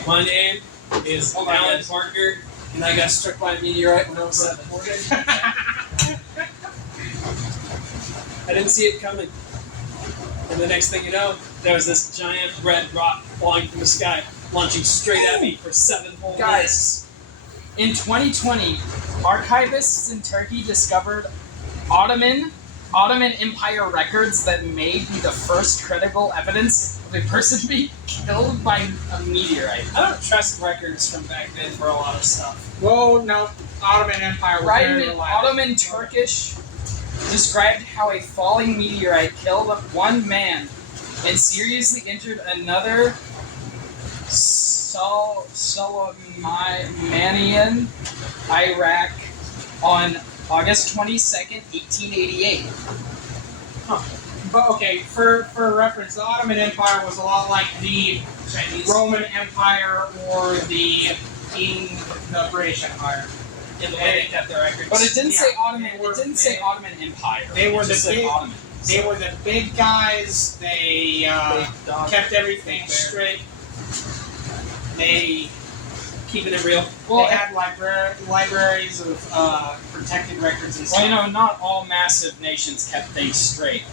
My name is Hold on, Alan guys. Parker, and I got struck by a meteorite when I was 7. I didn't see it coming. And the next thing you know, there was this giant red rock falling from the sky, launching straight at me for 7 whole minutes. Guys, in 2020, archivists in Turkey discovered Ottoman Empire records that may be the first credible evidence of a person being killed by a meteorite. I don't trust records from back then for a lot of stuff. Whoa, no. Ottoman Empire was Writing very in reliable. Ottoman Turkish described how a falling meteorite killed one man and seriously injured another Soleimanian, Iraq, on August 22nd, 1888. But okay, for reference, the Ottoman Empire was a lot like the Roman Empire or the British Empire. In the way they kept their records. But it didn't say Yeah, Ottoman. they were- It didn't say Ottoman Empire. They were It just the said big- Ottoman. They were the big guys. They kept everything straight. They Keeping it real. Well, they had libraries of protected records and stuff. well, you know, not all massive nations kept things straight.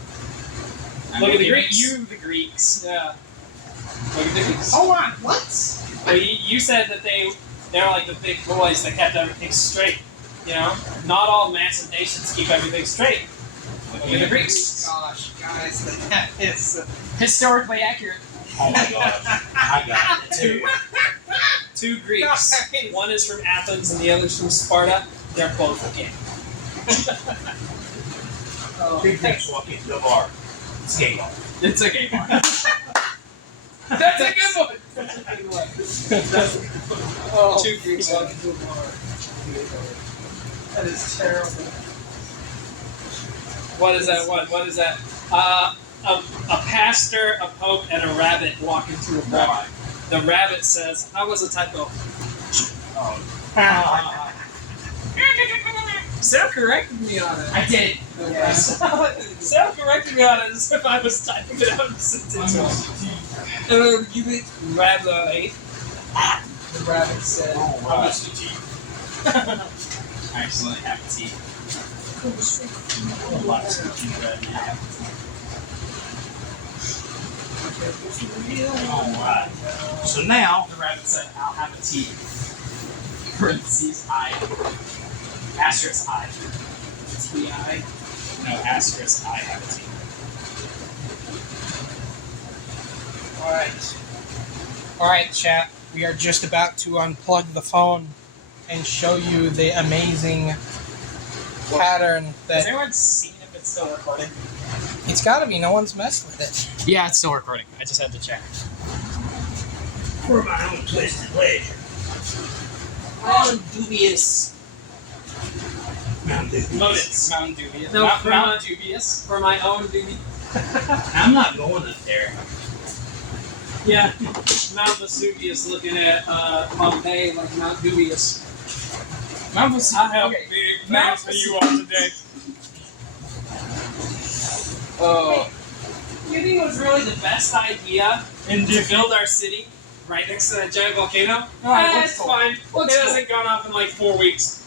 Look at the Greeks. You, the Greeks. Yeah. Look at the Greeks. Hold on, what? Well, you said that they were like the big boys that kept everything straight. You know, not all massive nations keep everything straight. Look at the Greeks. Gosh, guys, that is. Historically accurate. Oh my god. I got it too. 2 Greeks. Guys. One is from Athens and the other's from Sparta. They're both gay. Big Greeks walk into the bar. It's game on. It's a game bar. That's a good one. Oh, 2 Greeks walk into a bar. that is terrible. What is that? What is that? A pastor, a pope, and a rabbit walk into a bar. The rabbit says, "I was a typo." Sam corrected me on it. I did. Yes. Sam corrected me on it as if I was typing it out in a sentence. You mean rabbit? The rabbit said. Oh, How wow. much the teeth? Excellent. Have a tea. Alright. So now, The rabbit said, "I'll have a tea." Parentheses I. Asterisk I. T-I. no, asterisk, I have a tea. Alright, chat. We are just about to unplug the phone and show you the amazing pattern Has that anyone seen if it's still recording? it's gotta be. No one's messed with it. Yeah, it's still recording. I just had to check. For my own twisted pleasure. Dubious motives. Mountain Dubious. No, Mount, for Mount my- Dubious. For my own duty. I'm not going up there. Yeah, Mount Vesuvius looking at Pompeii like Mount Dubious. Mount Vesuvius. I have Okay. big Mount plans for you all today. Oh. You think it was really the best idea to build our city right next to that giant volcano? Alright, It's fine. Looks it cool. hasn't gone off in like 4 weeks.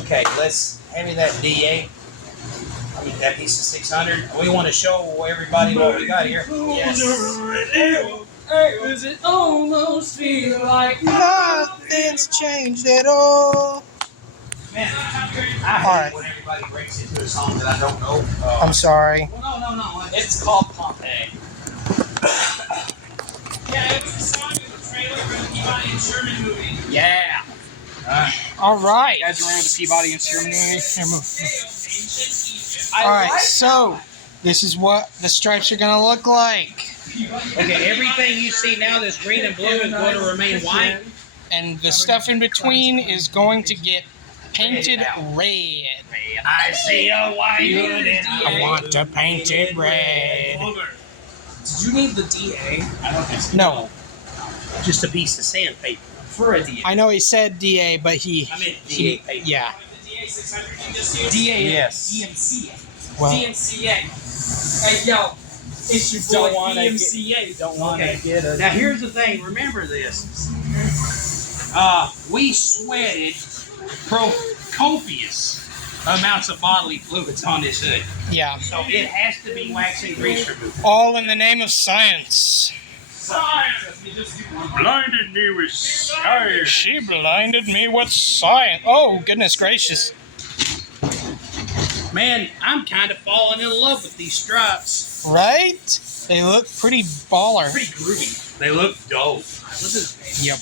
Okay, let's hand me that DA. I mean, that piece of 600. We want to show everybody what we got here. Yes. Does it almost feel like Nothing's changed at all. Man, I hate Alright. when everybody breaks into a song that I don't know. I'm sorry. Well, no. It's called Pompeii. Yeah, it was the song in the trailer for the Peabody and Sherman movie. Yeah. Alright. You guys remember the Peabody and Sherman movie? Ancient Egypt. I Alright, like so This is what the stripes are gonna look like. Okay, everything you see now that's green and blue is going to remain white. And the stuff in between is going to get painted red. I see a white hood and I want to paint it red. Did you need the DA? I don't think so. No, Just a piece of sandpaper. For a DA. I know he said DA, but I meant DA paper. yeah. The DA 600 you just used? DA. Yes. DMCA. Well, DMCA. Hey, yo. It's your Don't boy wanna DMCA. Don't want to Okay. get a. Now here's the thing. Remember this. We sweated copious amounts of bodily fluids on this hood, yeah. so it has to be wax and grease removal. All in the name of science. Blinded me with fire. She blinded me with science. Oh, goodness gracious. Man, I'm kind of falling in love with these stripes. Right? They look pretty baller. Pretty groovy. They look dope. Yep.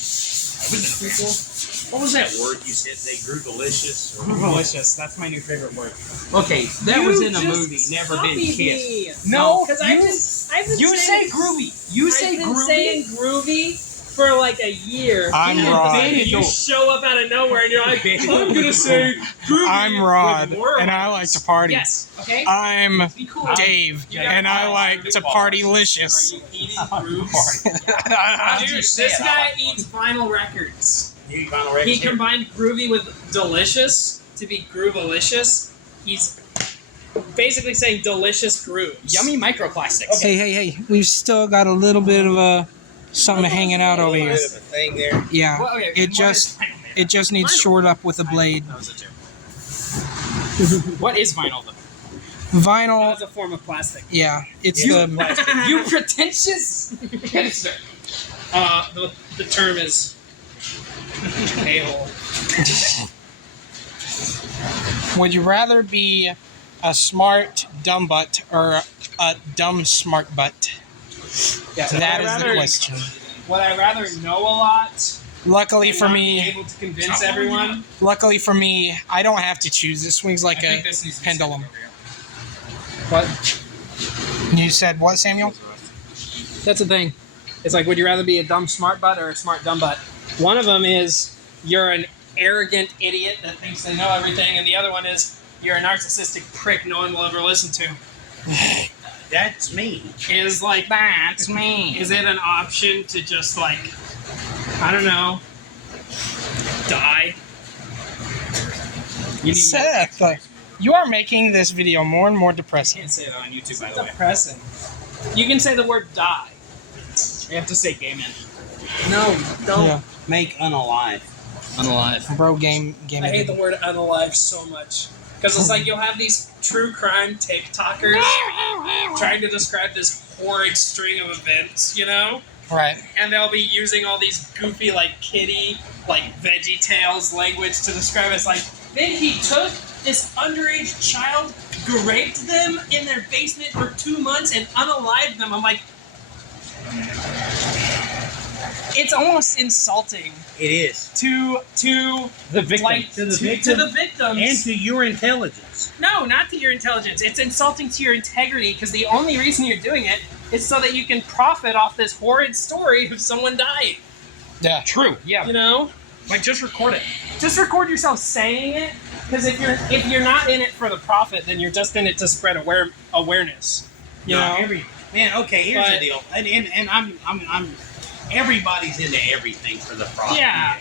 What was that word you said? They grew delicious. Delicious. That's my new favorite word. Okay, that You was in a just movie. Never been copied kissed. me. No, Because I've been you saying, say groovy. You say I've been groovy. saying groovy for like a year. I'm And Rod. then you show up out of nowhere and you're like, I'm gonna say groovy. I'm Rod, with more and I like to party. Yes. Okay. I'm Be cool. Dave, You got and I balls. like to party-licious. Are you eating grooves? Dude, this guy eats vinyl records. He combined groovy with delicious to be groovalicious. He's basically saying delicious grooves. Yummy microplastics. Hey, we've still got a little bit of something hanging out over here. thing there. Yeah, Well, okay, it just needs shored up with a blade. That was a joke. What is vinyl though? Vinyl, As a form of plastic. yeah, it's the You pretentious hipster. The term is a-hole. Would you rather be a smart dumb butt or a dumb smart butt? Yeah, That is the question. Would I rather know a lot Luckily and for not be me, able to convince everyone? I don't have to choose. It swings like I a think this needs to be pendulum. sent over here. What? You said what, Samuel? That's the thing. It's like, would you rather be a dumb smart butt or a smart dumb butt? One of them is you're an arrogant idiot that thinks they know everything, and the other one is you're a narcissistic prick no one will ever listen to. That's me. Is like, that's me. Is it an option to just like, I don't know, die? You need Seth, you are making this video more and more I depressing. can't say that on YouTube, by the way. depressing. You can say the word die. You have to say gay man. No, don't. Yeah, Make unalive. Unalive. bro, game. I hate the word unalive so much. Because it's like you'll have these true crime TikTokers trying to describe this horrid string of events, you know? Right. And they'll be using all these goofy, like, kitty, like, Veggie Tales language to describe it. It's like, then he took this underage child, raped them in their basement for 2 months, and unalived them. I'm like, it's almost insulting It is. to The victim. like To the to victim. the victims. And to your intelligence. No, not to your intelligence. It's insulting to your integrity because the only reason you're doing it is so that you can profit off this horrid story of someone dying. Yeah. True. Yeah. You know, Like, just record it. just record yourself saying it because if you're not in it for the profit, then you're just in it to spread awareness. You know, Okay, here's the But- deal. And I'm everybody's into everything for the profit. Yeah.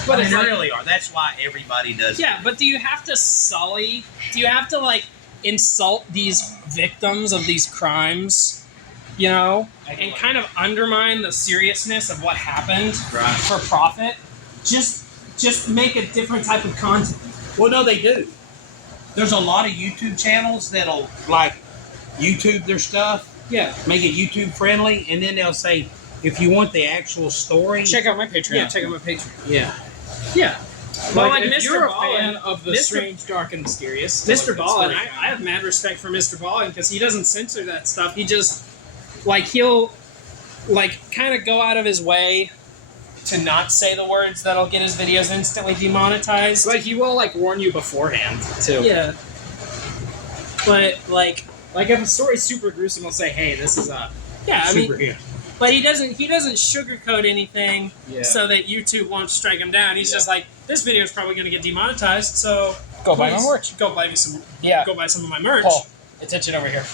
But But I it's mean, like, they really are. That's why everybody does it. yeah. But do you have to sully? Do you have to like insult these victims of these crimes? You know, and kind of undermine the seriousness of what happened Right. for profit. Just make a different type of content. Well, no, they do. There's a lot of YouTube channels that'll like YouTube their stuff, Yeah. make it YouTube friendly, and then they'll say, if you want the actual story, Check out my Patreon. Yeah, check out my Patreon. yeah. Yeah. Well, like if Mr. you're a Ballin, fan of the Mr. strange, dark, and mysterious, Mr. Ballin, story. I have mad respect for Mr. Ballin because he doesn't censor that stuff. He just, like, he'll, like, kind of go out of his way to not say the words that'll get his videos instantly demonetized. But he will, like, warn you beforehand, too. Yeah. But, like, Like if a story's super gruesome, we'll say, "Hey, this is a Yeah, I mean, super hit. but he doesn't sugarcoat anything so that YouTube won't strike him down. He's just like, this video is probably going to get demonetized, so Go buy my please merch. Go buy me some. Yeah. Go buy some of my merch. Paul, attention over here.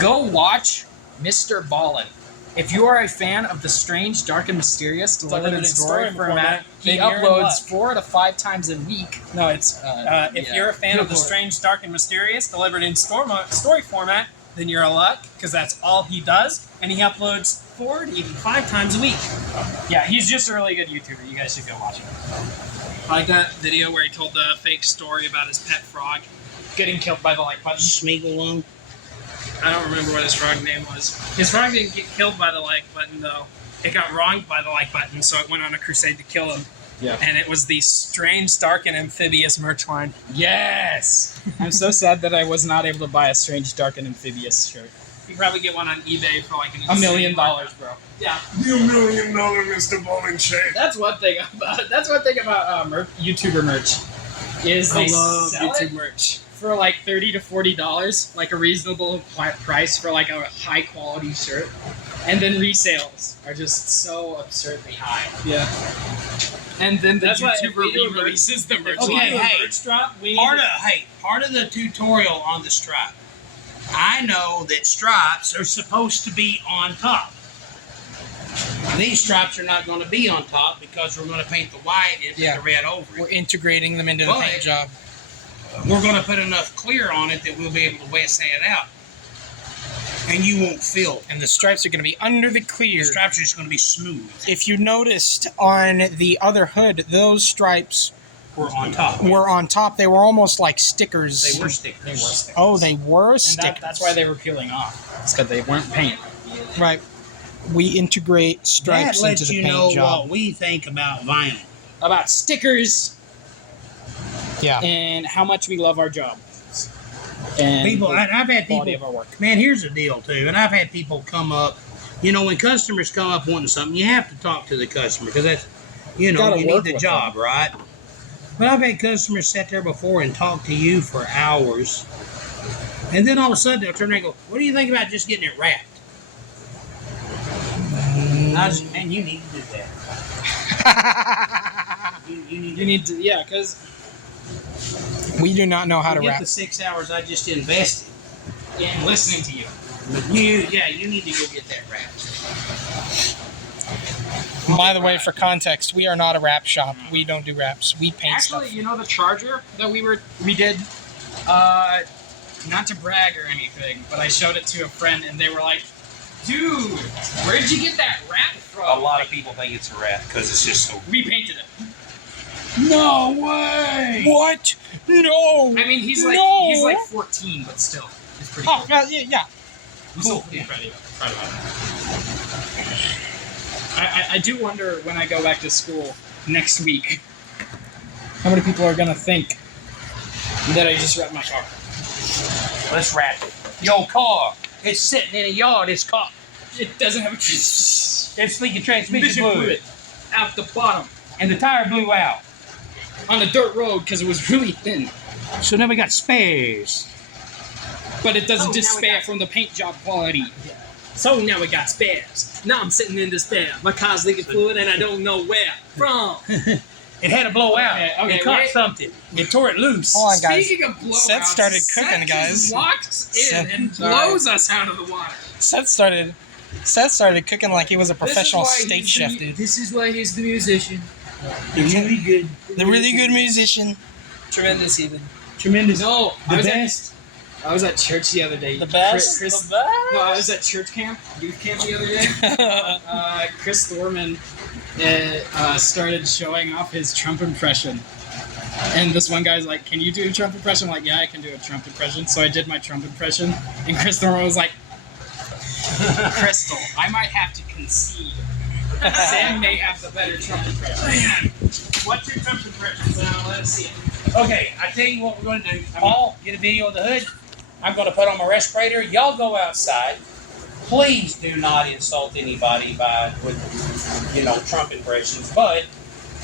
Go watch Mr. Ballin. If you are a fan of the strange, dark, and mysterious delivered in story format, he then you're in luck. uploads 4 to 5 times a week. No, it's if you're a fan of the strange, dark, and mysterious delivered in story format, then you're a luck because that's all he does, and he uploads 4 to even 5 times a week. Yeah, he's just a really good YouTuber. You guys should go watch him. I like that video where he told the fake story about his pet frog. Getting killed by the like button. Smeagol. I don't remember what his frog name was. His frog didn't get killed by the like button, though. It got wronged by the like button, so it went on a crusade to kill him. Yeah. And it was the strange, dark, and amphibious merch line. Yes! I'm so sad that I was not able to buy a strange, dark, and amphibious shirt. You could probably get one on eBay for like $1 million, bro. Yeah. $1 million Mr. Ballin shirt. That's one thing about YouTuber merch is they love sell YouTube it merch. for like $30 to $40, like a reasonable price for like a high quality shirt, and then resales are just so absurdly high. Yeah. And then the That's why if YouTuber we do a re-releases the merch. Okay, Okay, hey, merch drop. We need Part of the tutorial on the stripe. I know that stripes are supposed to be on top. These stripes are not going to be on top because we're going to paint the white and Yeah. the red over it. We're integrating them into the But- paint job. We're going to put enough clear on it that we'll be able to wet sand out. And you won't feel. And the stripes are going to be under the clear. The stripes are just going to be smooth. If you noticed on the other hood, those stripes We're on top. were on top. They were almost like stickers. They were stickers. Oh, they were And stickers. that's why they were peeling off. It's because they weren't paint. Right. We integrate stripes That into lets the you paint know job. what we think about vinyl. About stickers Yeah. and how much we love our job. And People, the I've had quality people. of our work. Man, here's the deal too, and I've had people come up. You know, when customers come up wanting something, you have to talk to the customer because that's, you know, Gotta you work need the with job, right? But I've had customers sit there before and talk to you for hours, and then all of a sudden they'll turn around and go, "What do you think about just getting it wrapped?" And I was, man, you need to do that. You need to. Yeah, because We do not know how to Forget wrap. the 6 hours I just invested. in listening to you. You need to go get that wrapped. By the way, for context, we are not a wrap shop. We don't do wraps. We paint Actually, stuff. you know the charger that we did, not to brag or anything, but I showed it to a friend and they were like, "Dude, where'd you get that wrap from?" A lot of people think it's a wrap because it's just so. We painted it. No way! What? No. I mean, he's like 14, but still, it's pretty Oh, cool. yeah. I'm still pretty proud of it. I do wonder when I go back to school next week, how many people are gonna think that I just wrecked my car. Let's wrap it. Your car. It's sitting in a yard. It's caught. It doesn't have a It's leaking transmission fluid. out the bottom And the tire blew out. on a dirt road because it was really thin. So now we got spares. But it doesn't Oh, despair from the paint job quality. So now we got spares. Now I'm sitting in despair. My car's leaking fluid and I don't know where from. It had to blow out. Okay, it caught wait. something. It tore it loose. Hold on, guys. Speaking of blowouts, Seth started cooking, Seth guys. just walks in Seth- and Sorry. blows us out of the water. Seth started cooking like he was a professional state chef, dude. This is why he's the musician. Really good. The really good musician. Tremendous even. Tremendous. No, The best. I was at church the other day. The best. Chris, The best. no, I was at church camp, youth camp the other day. Chris Thorman started showing off his Trump impression. And this one guy's like, "Can you do a Trump impression?" I'm like, "Yeah, I can do a Trump impression." So I did my Trump impression. And Chris Thorman was like, "Crystal, I might have to concede. Sam may have the better Trump impression." What's your Trump impression? Now let us see it. Okay, I tell you what we're going to do. Paul, get a video of the hood. I'm going to put on my respirator. Y'all go outside. Please do not insult anybody with Trump impressions. But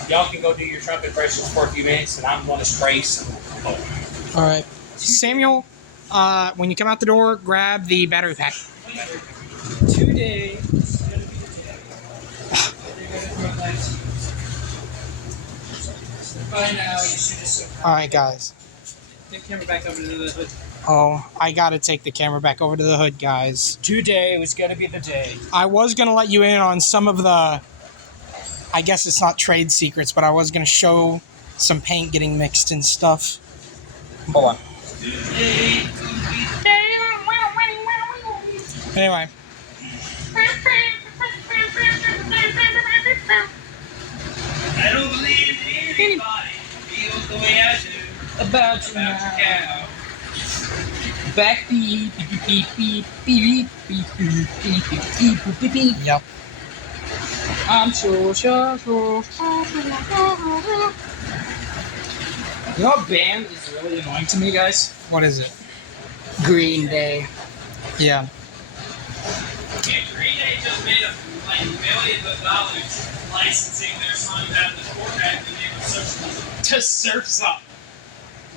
y'all can go do your Trump impressions for a few minutes, and I'm going to spray some. All right. Samuel, when you come out the door, grab the battery pack. Today. By now, you should have. All right, guys. Take the camera back over to the hood. Oh, I gotta take the camera back over to the hood, guys. Today was gonna be the day. I was gonna let you in on some of the, I guess it's not trade secrets, but I was gonna show some paint getting mixed and stuff. Hold on. Anyway. I don't believe anybody feels the way I do About you about now. cow. Back beep beep beep beep beep beep beep beep beep beep beep beep. Yep. I'm sure. You know what band is really annoying to me, guys? What is it? Green Day. Yeah. Yeah, Green Day just made like millions of dollars licensing their songs out of the format in the name of socialism. To Surf's Up.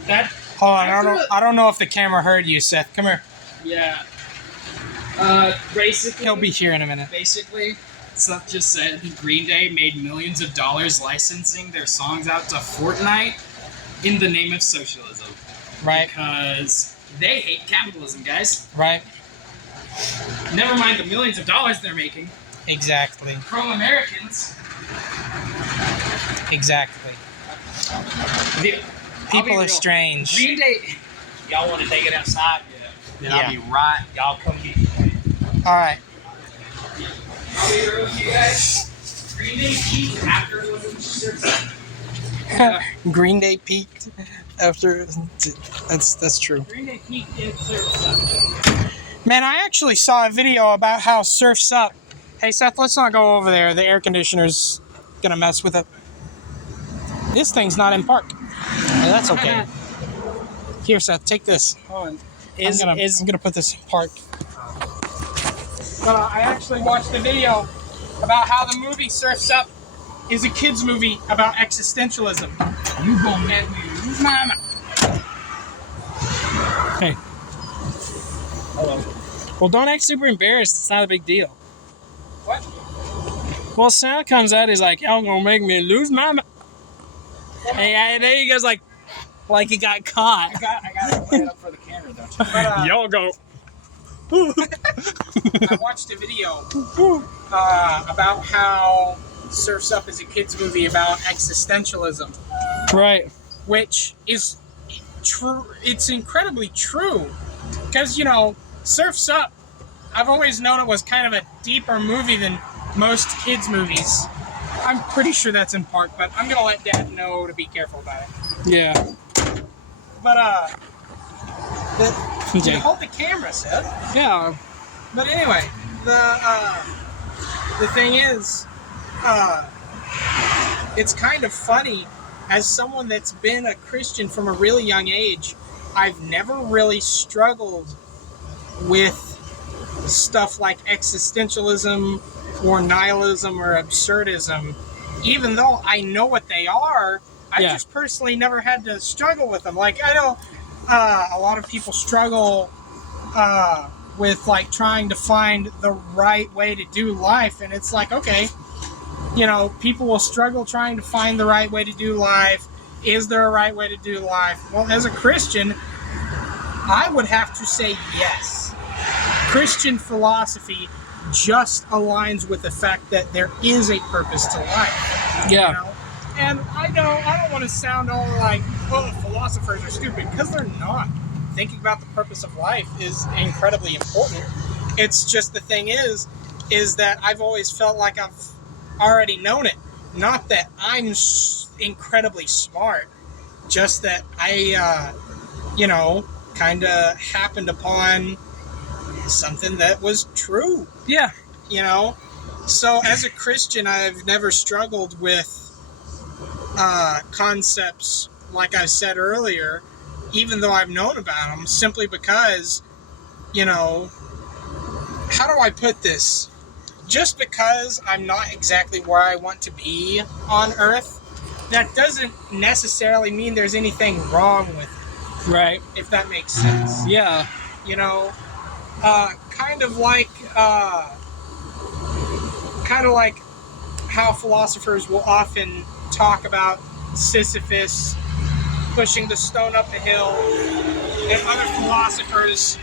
That, Hold on. I don't know if the camera heard you, Seth. Come here. yeah. Basically, He'll be here in a minute. Basically, Seth just said Green Day made millions of dollars licensing their songs out to Fortnite in the name of socialism. Right. Because they hate capitalism, guys. Right. Never mind the millions of dollars they're making. Exactly. From Americans. Exactly. I'll People be are real. strange. Green Day. Y'all want to take it outside? Yeah. Then Yeah. I'll be right. Y'all come get it. All right. I'll be real with you guys. Green Day peaked after it was in Surf's Up. Green Day peaked after. That's true. Green Day peaked in Surf's Up. Man, I actually saw a video about how Surf's Up. Hey Seth, let's not go over there. The air conditioner's gonna mess with it. This thing's not in park. Oh, that's okay. Here, Seth, take this. Hold on. I'm gonna put this in park. But I actually watched a video about how the movie Surf's Up is a kids movie about existentialism. You gonna make me lose my mind. Hey. Hello. Well, don't act super embarrassed. It's not a big deal. What? Well, Sal comes out, he's like, y'all gonna make me lose my mind. And then he goes like he got caught. I gotta play it up for the camera, don't you? But, Y'all go. I watched a video about how Surf's Up is a kids movie about existentialism, Right. which is true. It's incredibly true because Surf's Up. I've always known it was kind of a deeper movie than most kids movies. I'm pretty sure that's in part, but I'm gonna let Dad know to be careful about it. Yeah. But Okay. hold the camera, Seth. Yeah. But anyway, the thing is, it's kind of funny. As someone that's been a Christian from a really young age, I've never really struggled with stuff like existentialism or nihilism or absurdism. Even though I know what they are, I Yeah. just personally never had to struggle with them. Like, I know a lot of people struggle with like trying to find the right way to do life, and it's like, okay, people will struggle trying to find the right way to do life. Is there a right way to do life? Well, as a Christian, I would have to say yes. Christian philosophy just aligns with the fact that there is a purpose to life. Yeah. And I don't want to sound all like, oh, philosophers are stupid, because they're not. Thinking about the purpose of life is incredibly important. It's just the thing is that I've always felt like I've already known it. Not that I'm incredibly smart, just that I, kind of happened upon something that was true. Yeah. So as a Christian, I've never struggled with concepts like I said earlier, even though I've known about them, simply because, how do I put this? Just because I'm not exactly where I want to be on Earth, that doesn't necessarily mean there's anything wrong with it. Right. if that makes sense. Yeah. You know, kind of like how philosophers will often talk about Sisyphus pushing the stone up the hill, and other philosophers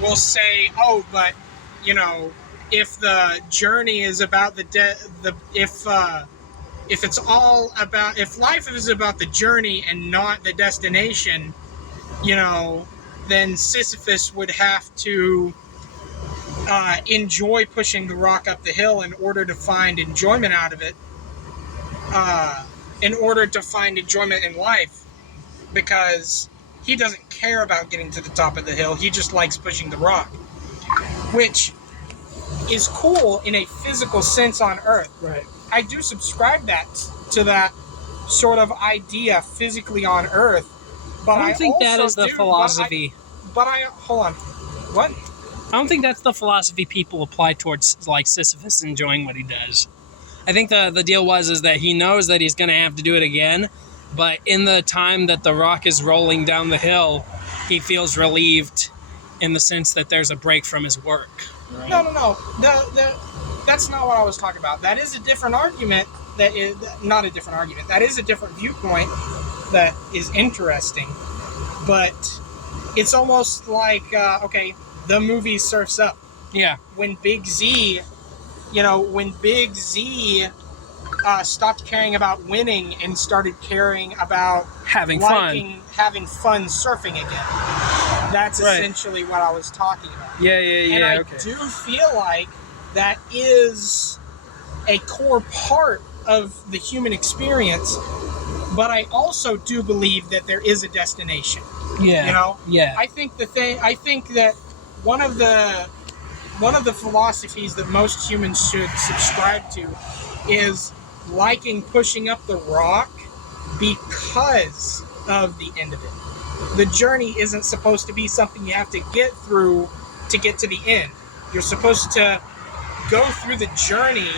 will say, "Oh, but you know, if the journey is about if it's all about if life is about the journey and not the destination, you know, then Sisyphus would have to enjoy pushing the rock up the hill in order to find enjoyment out of it, in order to find enjoyment in life, because he doesn't care about getting to the top of the hill. He just likes pushing the rock, which is cool in a physical sense on Earth. Right. I do subscribe to that sort of idea physically on Earth, but I don't think that is the philosophy. Hold on. What? I don't think that's the philosophy people apply towards like Sisyphus enjoying what he does. I think the deal is that he knows that he's going to have to do it again, but in the time that the rock is rolling down the hill, he feels relieved in the sense that there's a break from his work. Right? No. That's not what I was talking about. That is a different argument. That is not a different argument. That is a different viewpoint that is interesting, but it's almost like okay, the movie Surf's Up. Yeah. When Big Z stopped caring about winning and started caring about having fun surfing again. That's essentially what I was talking about. Yeah. And I do feel like that is a core part of the human experience, but I also do believe that there is a destination. Yeah. You know? Yeah. I think that one of the philosophies that most humans should subscribe to is liking pushing up the rock because of the end of it. The journey isn't supposed to be something you have to get through to get to the end. You're supposed to go through the journey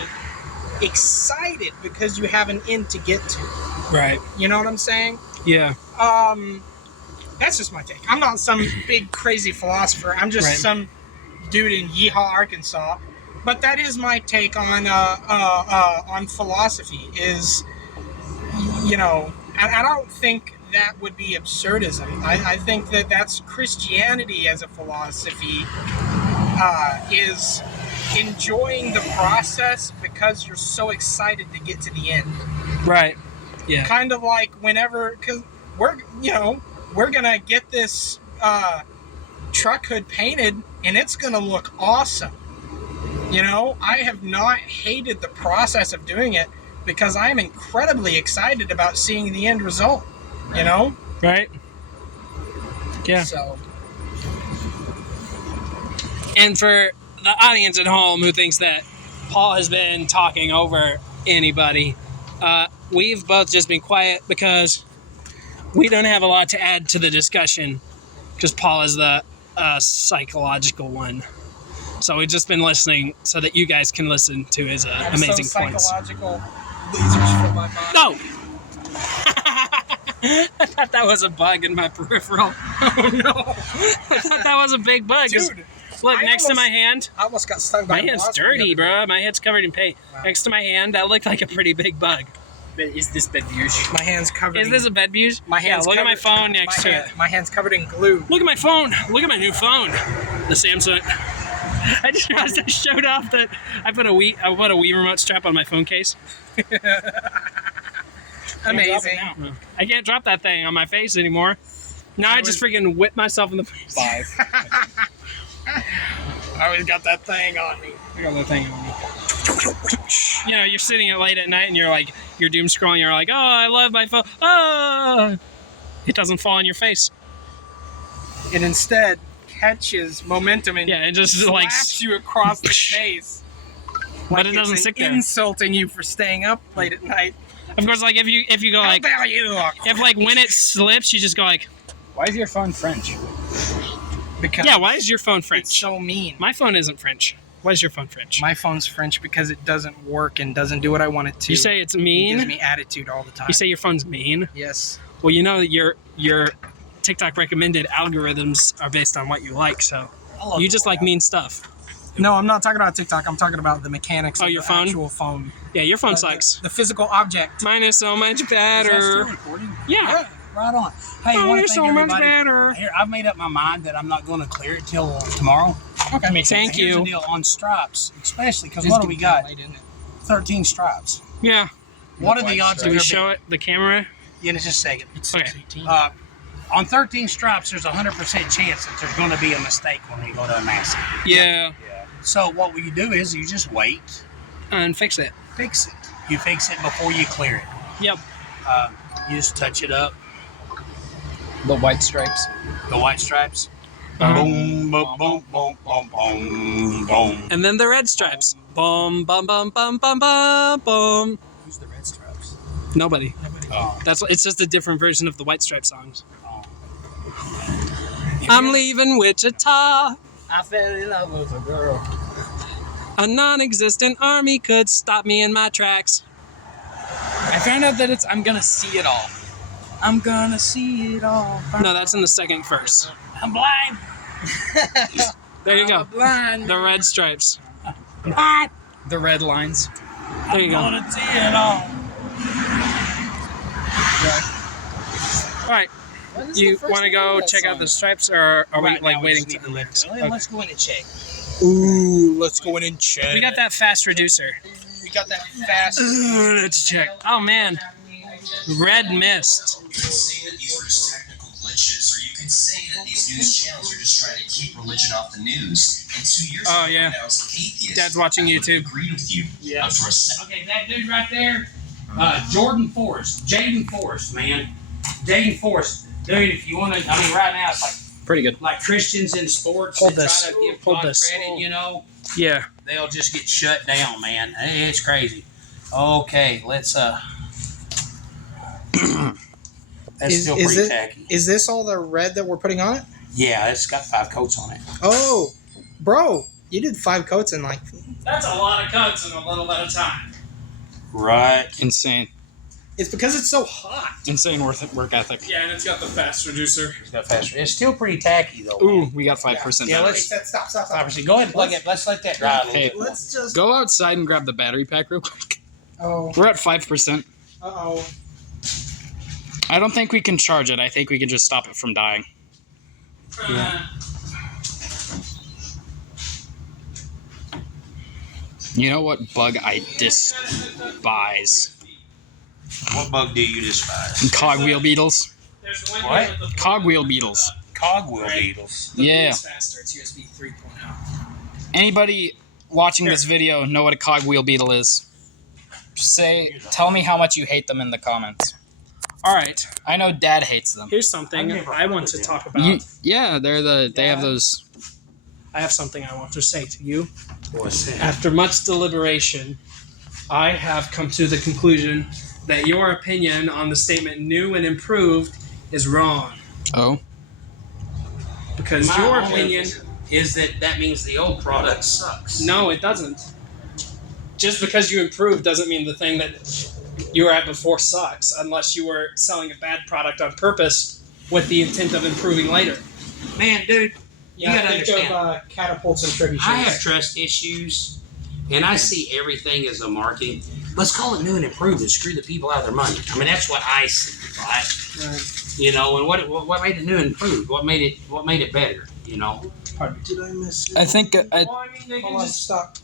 excited because you have an end to get to. Right. You know what I'm saying? Yeah. That's just my take. I'm not some big crazy philosopher. I'm just some dude in Yeehaw, Arkansas. But that is my take on philosophy. Is, you know, I don't think that would be absurdism. I think that that's Christianity as a philosophy. Is enjoying the process because you're so excited to get to the end. Right. Yeah. Kind of like whenever, because we're gonna get this truck hood painted and it's gonna look awesome. You know, I have not hated the process of doing it because I am incredibly excited about seeing the end result. You know? Right. Yeah. So. And for the audience at home who thinks that Paul has been talking over anybody, we've both just been quiet because we don't have a lot to add to the discussion because Paul is the psychological one. So we've just been listening so that you guys can listen to his amazing points. Psychological lasers for my mind. No! I thought that was a bug in my peripheral. Oh no! I thought that was a big bug. Dude, look, next to my hand. I almost got stung by My hand's dirty, bro. My hand's covered in paint. Wow. Next to my hand, that looked like a pretty big bug. Is this bedbuge? My hand's covered. Is this a bed views? My hand's look covered, at my phone next to it. My hand's covered in glue. Look at my phone. Look at my new phone. The Samsung. I just realized I showed off that I put a Wii remote strap on my phone case. Amazing. I can't drop that thing on my face anymore. Now I just freaking whip myself in the face. 5. I always got that thing on me. I got that thing on me. You know, you're sitting late at night and you're doom scrolling. You're like, oh, I love my phone. Oh, it doesn't fall on your face. It instead catches momentum and it just slaps you across the face. But it doesn't stick there. Insulting you for staying up late at night. Of course, like if you go like, how dare you? if like when it slips, you just go like, Why is your phone French? Because why is your phone French? It's so mean. My phone isn't French. Why is your phone French? My phone's French because it doesn't work and doesn't do what I want it to. You say it's It mean? gives me attitude all the time. You say your phone's mean? Yes. Well, you know that your TikTok recommended algorithms are based on what you like. So you just like mean stuff. No, I'm not talking about TikTok. I'm talking about the mechanics Oh, of your the phone? actual phone. Yeah, your phone The- sucks. The physical object. Mine is so much Is that still better. recording? Yeah. Right on. Hey, Mine want to is thank so much everybody. better. Here, I've made up my mind that I'm not going to clear it till tomorrow. Okay, makes Thank Here's you. the deal on stripes, especially because what do we got? 13 stripes. Yeah. What are the odds? Do we show it the camera? In just a second. Okay. On 13 stripes, there's a 100% chance that there's going to be a mistake when we go to amass it. Yeah. So what you do is you just wait, And fix it. fix it. You fix it before you clear it. Yep. You just touch it up. The white stripes. The white stripes. Boom, boom, boom, boom, boom, boom, boom. And then the red stripes. Boom, bum, bum, bum, bum, bum, boom. Who's the red stripes? Nobody. Oh. It's just a different version of the White Stripe songs. Oh. I'm leaving Wichita. I fell in love with a girl. A non-existent army could stop me in my tracks. I found out that it's I'm gonna see it all. I'm gonna see it all. No, that's in the second verse. I'm blind. There you go. Blind. The red stripes. The red lines. There you go. I'm gonna see it all. All right. You want to go check out the stripes, or are we Right like now, waiting just to? need to let's go in and check. Ooh, let's go in and check. We got that fast reducer. We got that fast. Let's check. Oh man, red mist. You can say that these are just technical glitches, or you could say that these news channels are just trying to keep religion off the news. And 2 years Oh, ago, yeah. when I was an atheist, Dad's watching I would have YouTube. agreed with you. Yeah. For a second. Okay, that dude right there, Jaden Forrest, man. Jaden Forrest. Dude, if you want to, I mean, right now it's like Pretty good. Christians in sports Hold that this. try to give Hold God this. credit, you know, Yeah. they'll just get shut down, man. It's crazy. Okay, let's that's still pretty tacky. Is this all the red that we're putting on it? Yeah, it's got 5 coats on it. Oh, bro, you did 5 coats in like. That's a lot of coats in a little bit of time. Right. Insane. It's because it's so hot. Insane work ethic. Yeah, and it's got the fast reducer. It's got faster. It's still pretty tacky though. Ooh, Man. we got 5%. Yeah, battery. let's Stop. obviously go ahead and plug it. Let's let that dry a little Hey. bit more. Let's just. Go outside and grab the battery pack real quick. Oh. We're at 5%. Uh-oh. I don't think we can charge it. I think we can just stop it from dying. You know what bug I despise? What bug do you despise? Cogwheel beetles. There's one What? here with the Cogwheel beetles. Cogwheel beetles. The Yeah. is faster. It's USB 3.0. Anybody watching this video know what a cogwheel beetle is? Tell me how much you hate them in the comments. All right. I know Dad hates them. Here's something I want to talk about. Yeah, they have those. I have something I want to say to you. What's that? After much deliberation, I have come to the conclusion that your opinion on the statement "new and improved" is wrong. Oh. Because My your only opinion, is that means the old product sucks. no, it doesn't. Just because you improved doesn't mean the thing that you were at before sucks, unless you were selling a bad product on purpose with the intent of improving later. Man, dude, you gotta think understand. of catapults and trebuchets. I have trust issues, and I see everything as a marketing. Let's call it new and improved and screw the people out of their money. I mean, that's what I see, right? Right. You know, and what made it new and improved? What made it better? You know. Did I miss it? I think Well, I mean, they Hold can on, just stop.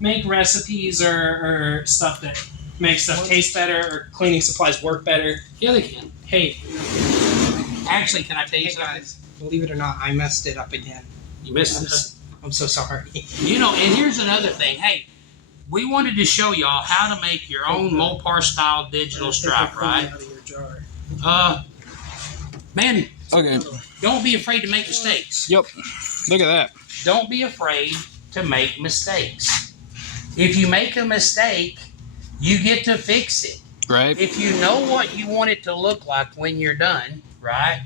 make recipes or stuff that makes stuff taste better or cleaning supplies work better. Yeah, they can. Hey, Actually, can I tell you Hey something? guys, believe it or not, I messed it up again. You missed it. I'm so sorry. You know, and here's another thing. Hey, we wanted to show y'all how to make your own Mopar style digital stripe, right? Out of your jar. Man, Okay. don't be afraid to make mistakes. Yep. Look at that. Don't be afraid to make mistakes. If you make a mistake, you get to fix it. Right. If you know what you want it to look like when you're done, right?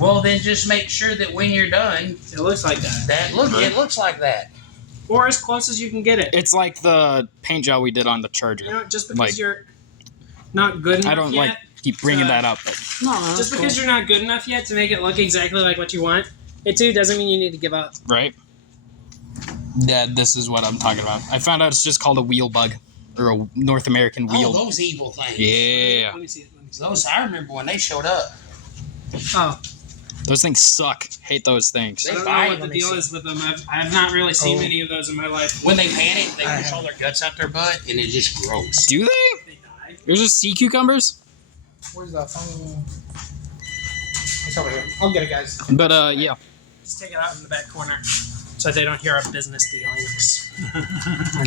Well, then just make sure that when you're done, it looks like that. it looks like that. Or as close as you can get it. It's like the paint job we did on the Charger. You know, just because Like- you're not good enough I don't yet, like keep bringing that up. But Just because you're not good enough yet to make it look exactly like what you want it to doesn't mean you need to give up. right? Yeah, this is what I'm talking about. I found out it's just called a wheel bug, or a North American wheel. Oh, those evil things. Yeah, Let me see it. Those, I remember when they showed up. Oh, those things suck. Hate those things. I don't know bite. what the deal is with them. I've not really seen many of those in my life. When they panic, they push all their guts out their butt, and it's just gross. Do they? They die. There's just sea cucumbers. Where's that phone? It's over here. I'll get it, guys. But yeah. Just take it out in the back corner so they don't hear our business dealings.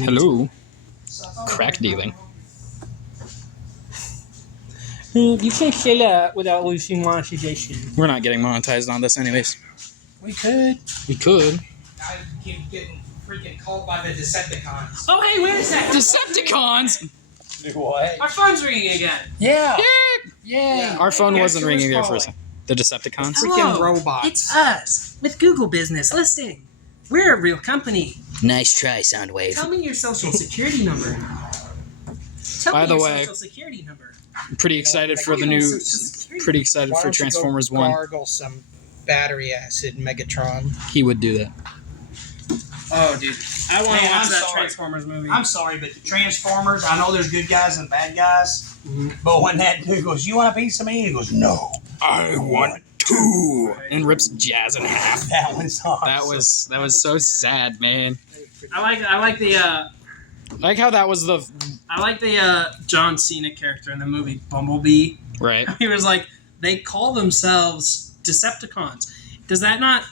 Hello. Crack dealing. You can't say that without losing monetization. We're not getting monetized on this, anyways. We could. We could. I keep getting freaking called by the Decepticons. Oh, hey, where is that? Decepticons. Do what? Our phone's ringing again. Yeah. Yeah. Our phone Guess wasn't who was ringing there for a calling? second. The Decepticons. Freaking robots. It's us with Google Business Listing. We're a real company. Nice try, Soundwave. Tell me your social security number. Tell By me the your way- social security number. I'm pretty excited for the Tell me new. your social security Pretty excited Why for don't you go Transformers 1. Gargle some battery acid, Megatron. He would do that. Oh, dude. I want to Man, watch I'm that sorry. Transformers movie. I'm sorry, but the Transformers, I know there's good guys and bad guys, but when that dude goes, "You want a piece of me?" He goes, "No, I want two. And rips Jazz in half. that one's awesome." That was so sad, man. I like the Like how that was the John Cena character in the movie Bumblebee. right. He was like, they call themselves Decepticons. Does that not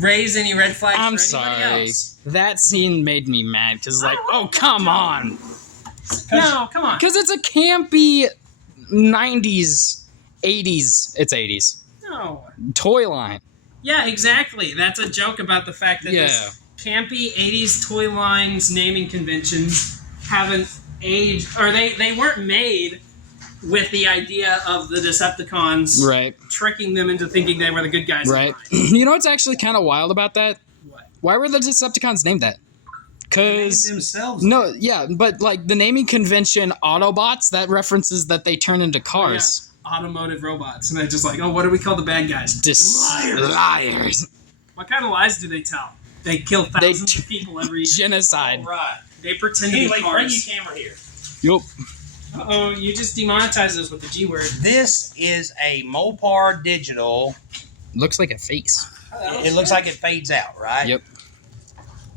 raise any red flags I'm for anybody sorry. else? That scene made me mad because like, oh come on, No, come on. because it's a campy 90s, 80s. It's 80s No. toy line. Yeah, exactly. That's a joke about the fact that Yeah. this campy 80s toy lines naming conventions haven't aged, or they weren't made with the idea of the Decepticons Right. tricking them into thinking they were the good guys. in Right. line. You know what's actually kind of wild about that? What? Why were the Decepticons named that? Because themselves. no, yeah, but like the naming convention Autobots, that references that they turn into cars. Automotive robots, and they're just like, oh, what do we call the bad guys? Liars. What kind of lies do they tell? They kill thousands of people every year. Genocide. All right. They pretend to Anyway, be bring cars. your camera here. Yup. Uh-oh, you just demonetized us with the G word. This is a Mopar digital. Looks like a face. It looks like it fades out, right? Yep.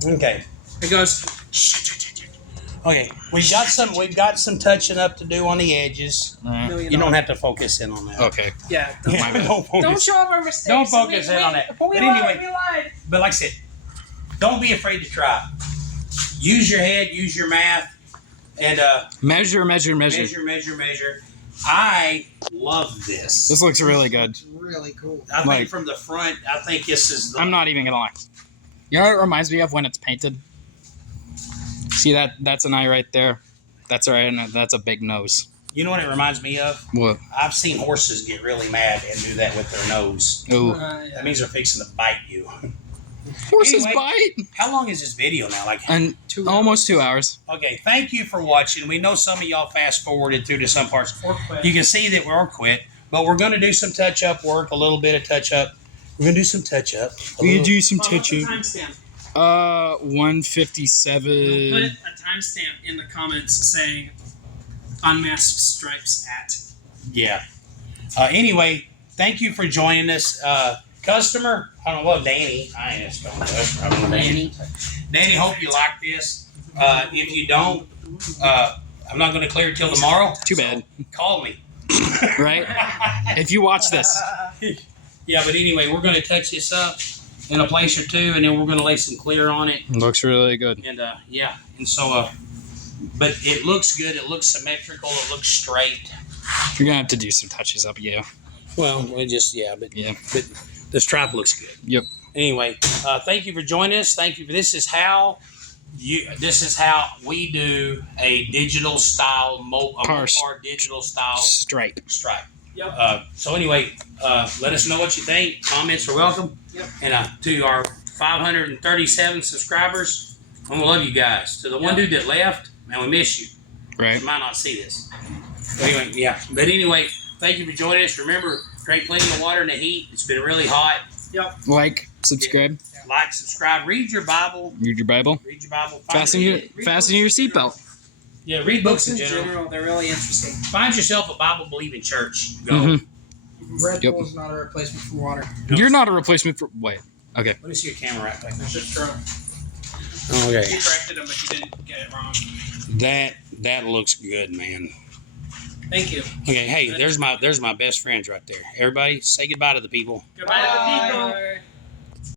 Okay. It goes, Okay. We've got some touching up to do on the edges. $1,000,000. You don't have to focus in on that. Okay. Yeah. Yeah, don't focus. Don't show off our mistakes. Don't focus in on that. We But lied, anyway- we lied. But like I said, don't be afraid to try. Use your head, use your math, and Measure. measure. I love this. This looks really good. Really cool. I think like- from the front, I think this is the I'm not even gonna lie. You know what it reminds me of when it's painted? See that? That's an eye right there. That's right, and that's a big nose. You know what it reminds me of? What? I've seen horses get really mad and do that with their nose. Ooh. That means they're fixing to bite you. Horses Anyway. bite. How long is this video now? Like, And almost 2 hours. okay, thank you for watching. We know some of y'all fast forwarded through to some parts. Or quit. You can see that we're quit, but we're going to do some touch up work, a little bit of touch up. We're going to do some touch up. We do some Well, what's the touching. timestamp? 157. Put a timestamp in the comments saying unmasked stripes at. Yeah. Anyway, thank you for joining us. Customer, I don't know, well, Danny. I ain't just going to I don't know, Danny. Danny, hope you like this. If you don't, I'm not going to clear it till tomorrow. Too bad. So call me. Right? If you watch this. Yeah, but anyway, we're going to touch this up in a place or two, and then we're going to lay some clear on it. Looks really good. And yeah, and so, but it looks good. It looks symmetrical. It looks straight. You're gonna have to do some touches up, yeah. Well, we just but Yeah. but the stripe looks good. Yep. Anyway, thank you for joining us. Thank you. This is how we do a digital style Mopar digital style Stripe. stripe. Yep. So anyway, let us know what you think. Comments are welcome. Yep. And to our 537 subscribers, and we love you guys. To the one dude that left, man, we miss you. Right. You might not see this. But anyway, yeah. But anyway, Thank you for joining us. Remember, drink plenty of water in the heat. It's been really hot. Like, subscribe, Like, subscribe, read your Bible. read your Bible, Read your Bible. fasten your seatbelt. Yeah, read books in in general. general. They're really interesting. Find yourself a Bible-believing church. Go. Mhm. Red Yep. Bull is not a replacement for water. You're not a replacement for. Wait. Okay. Let me see your camera right back. That's just true. Okay. You corrected him, but you didn't get it wrong. That looks good, man. Thank you. Okay, hey, there's my best friends right there. Everybody, say goodbye to the people. Goodbye to the people.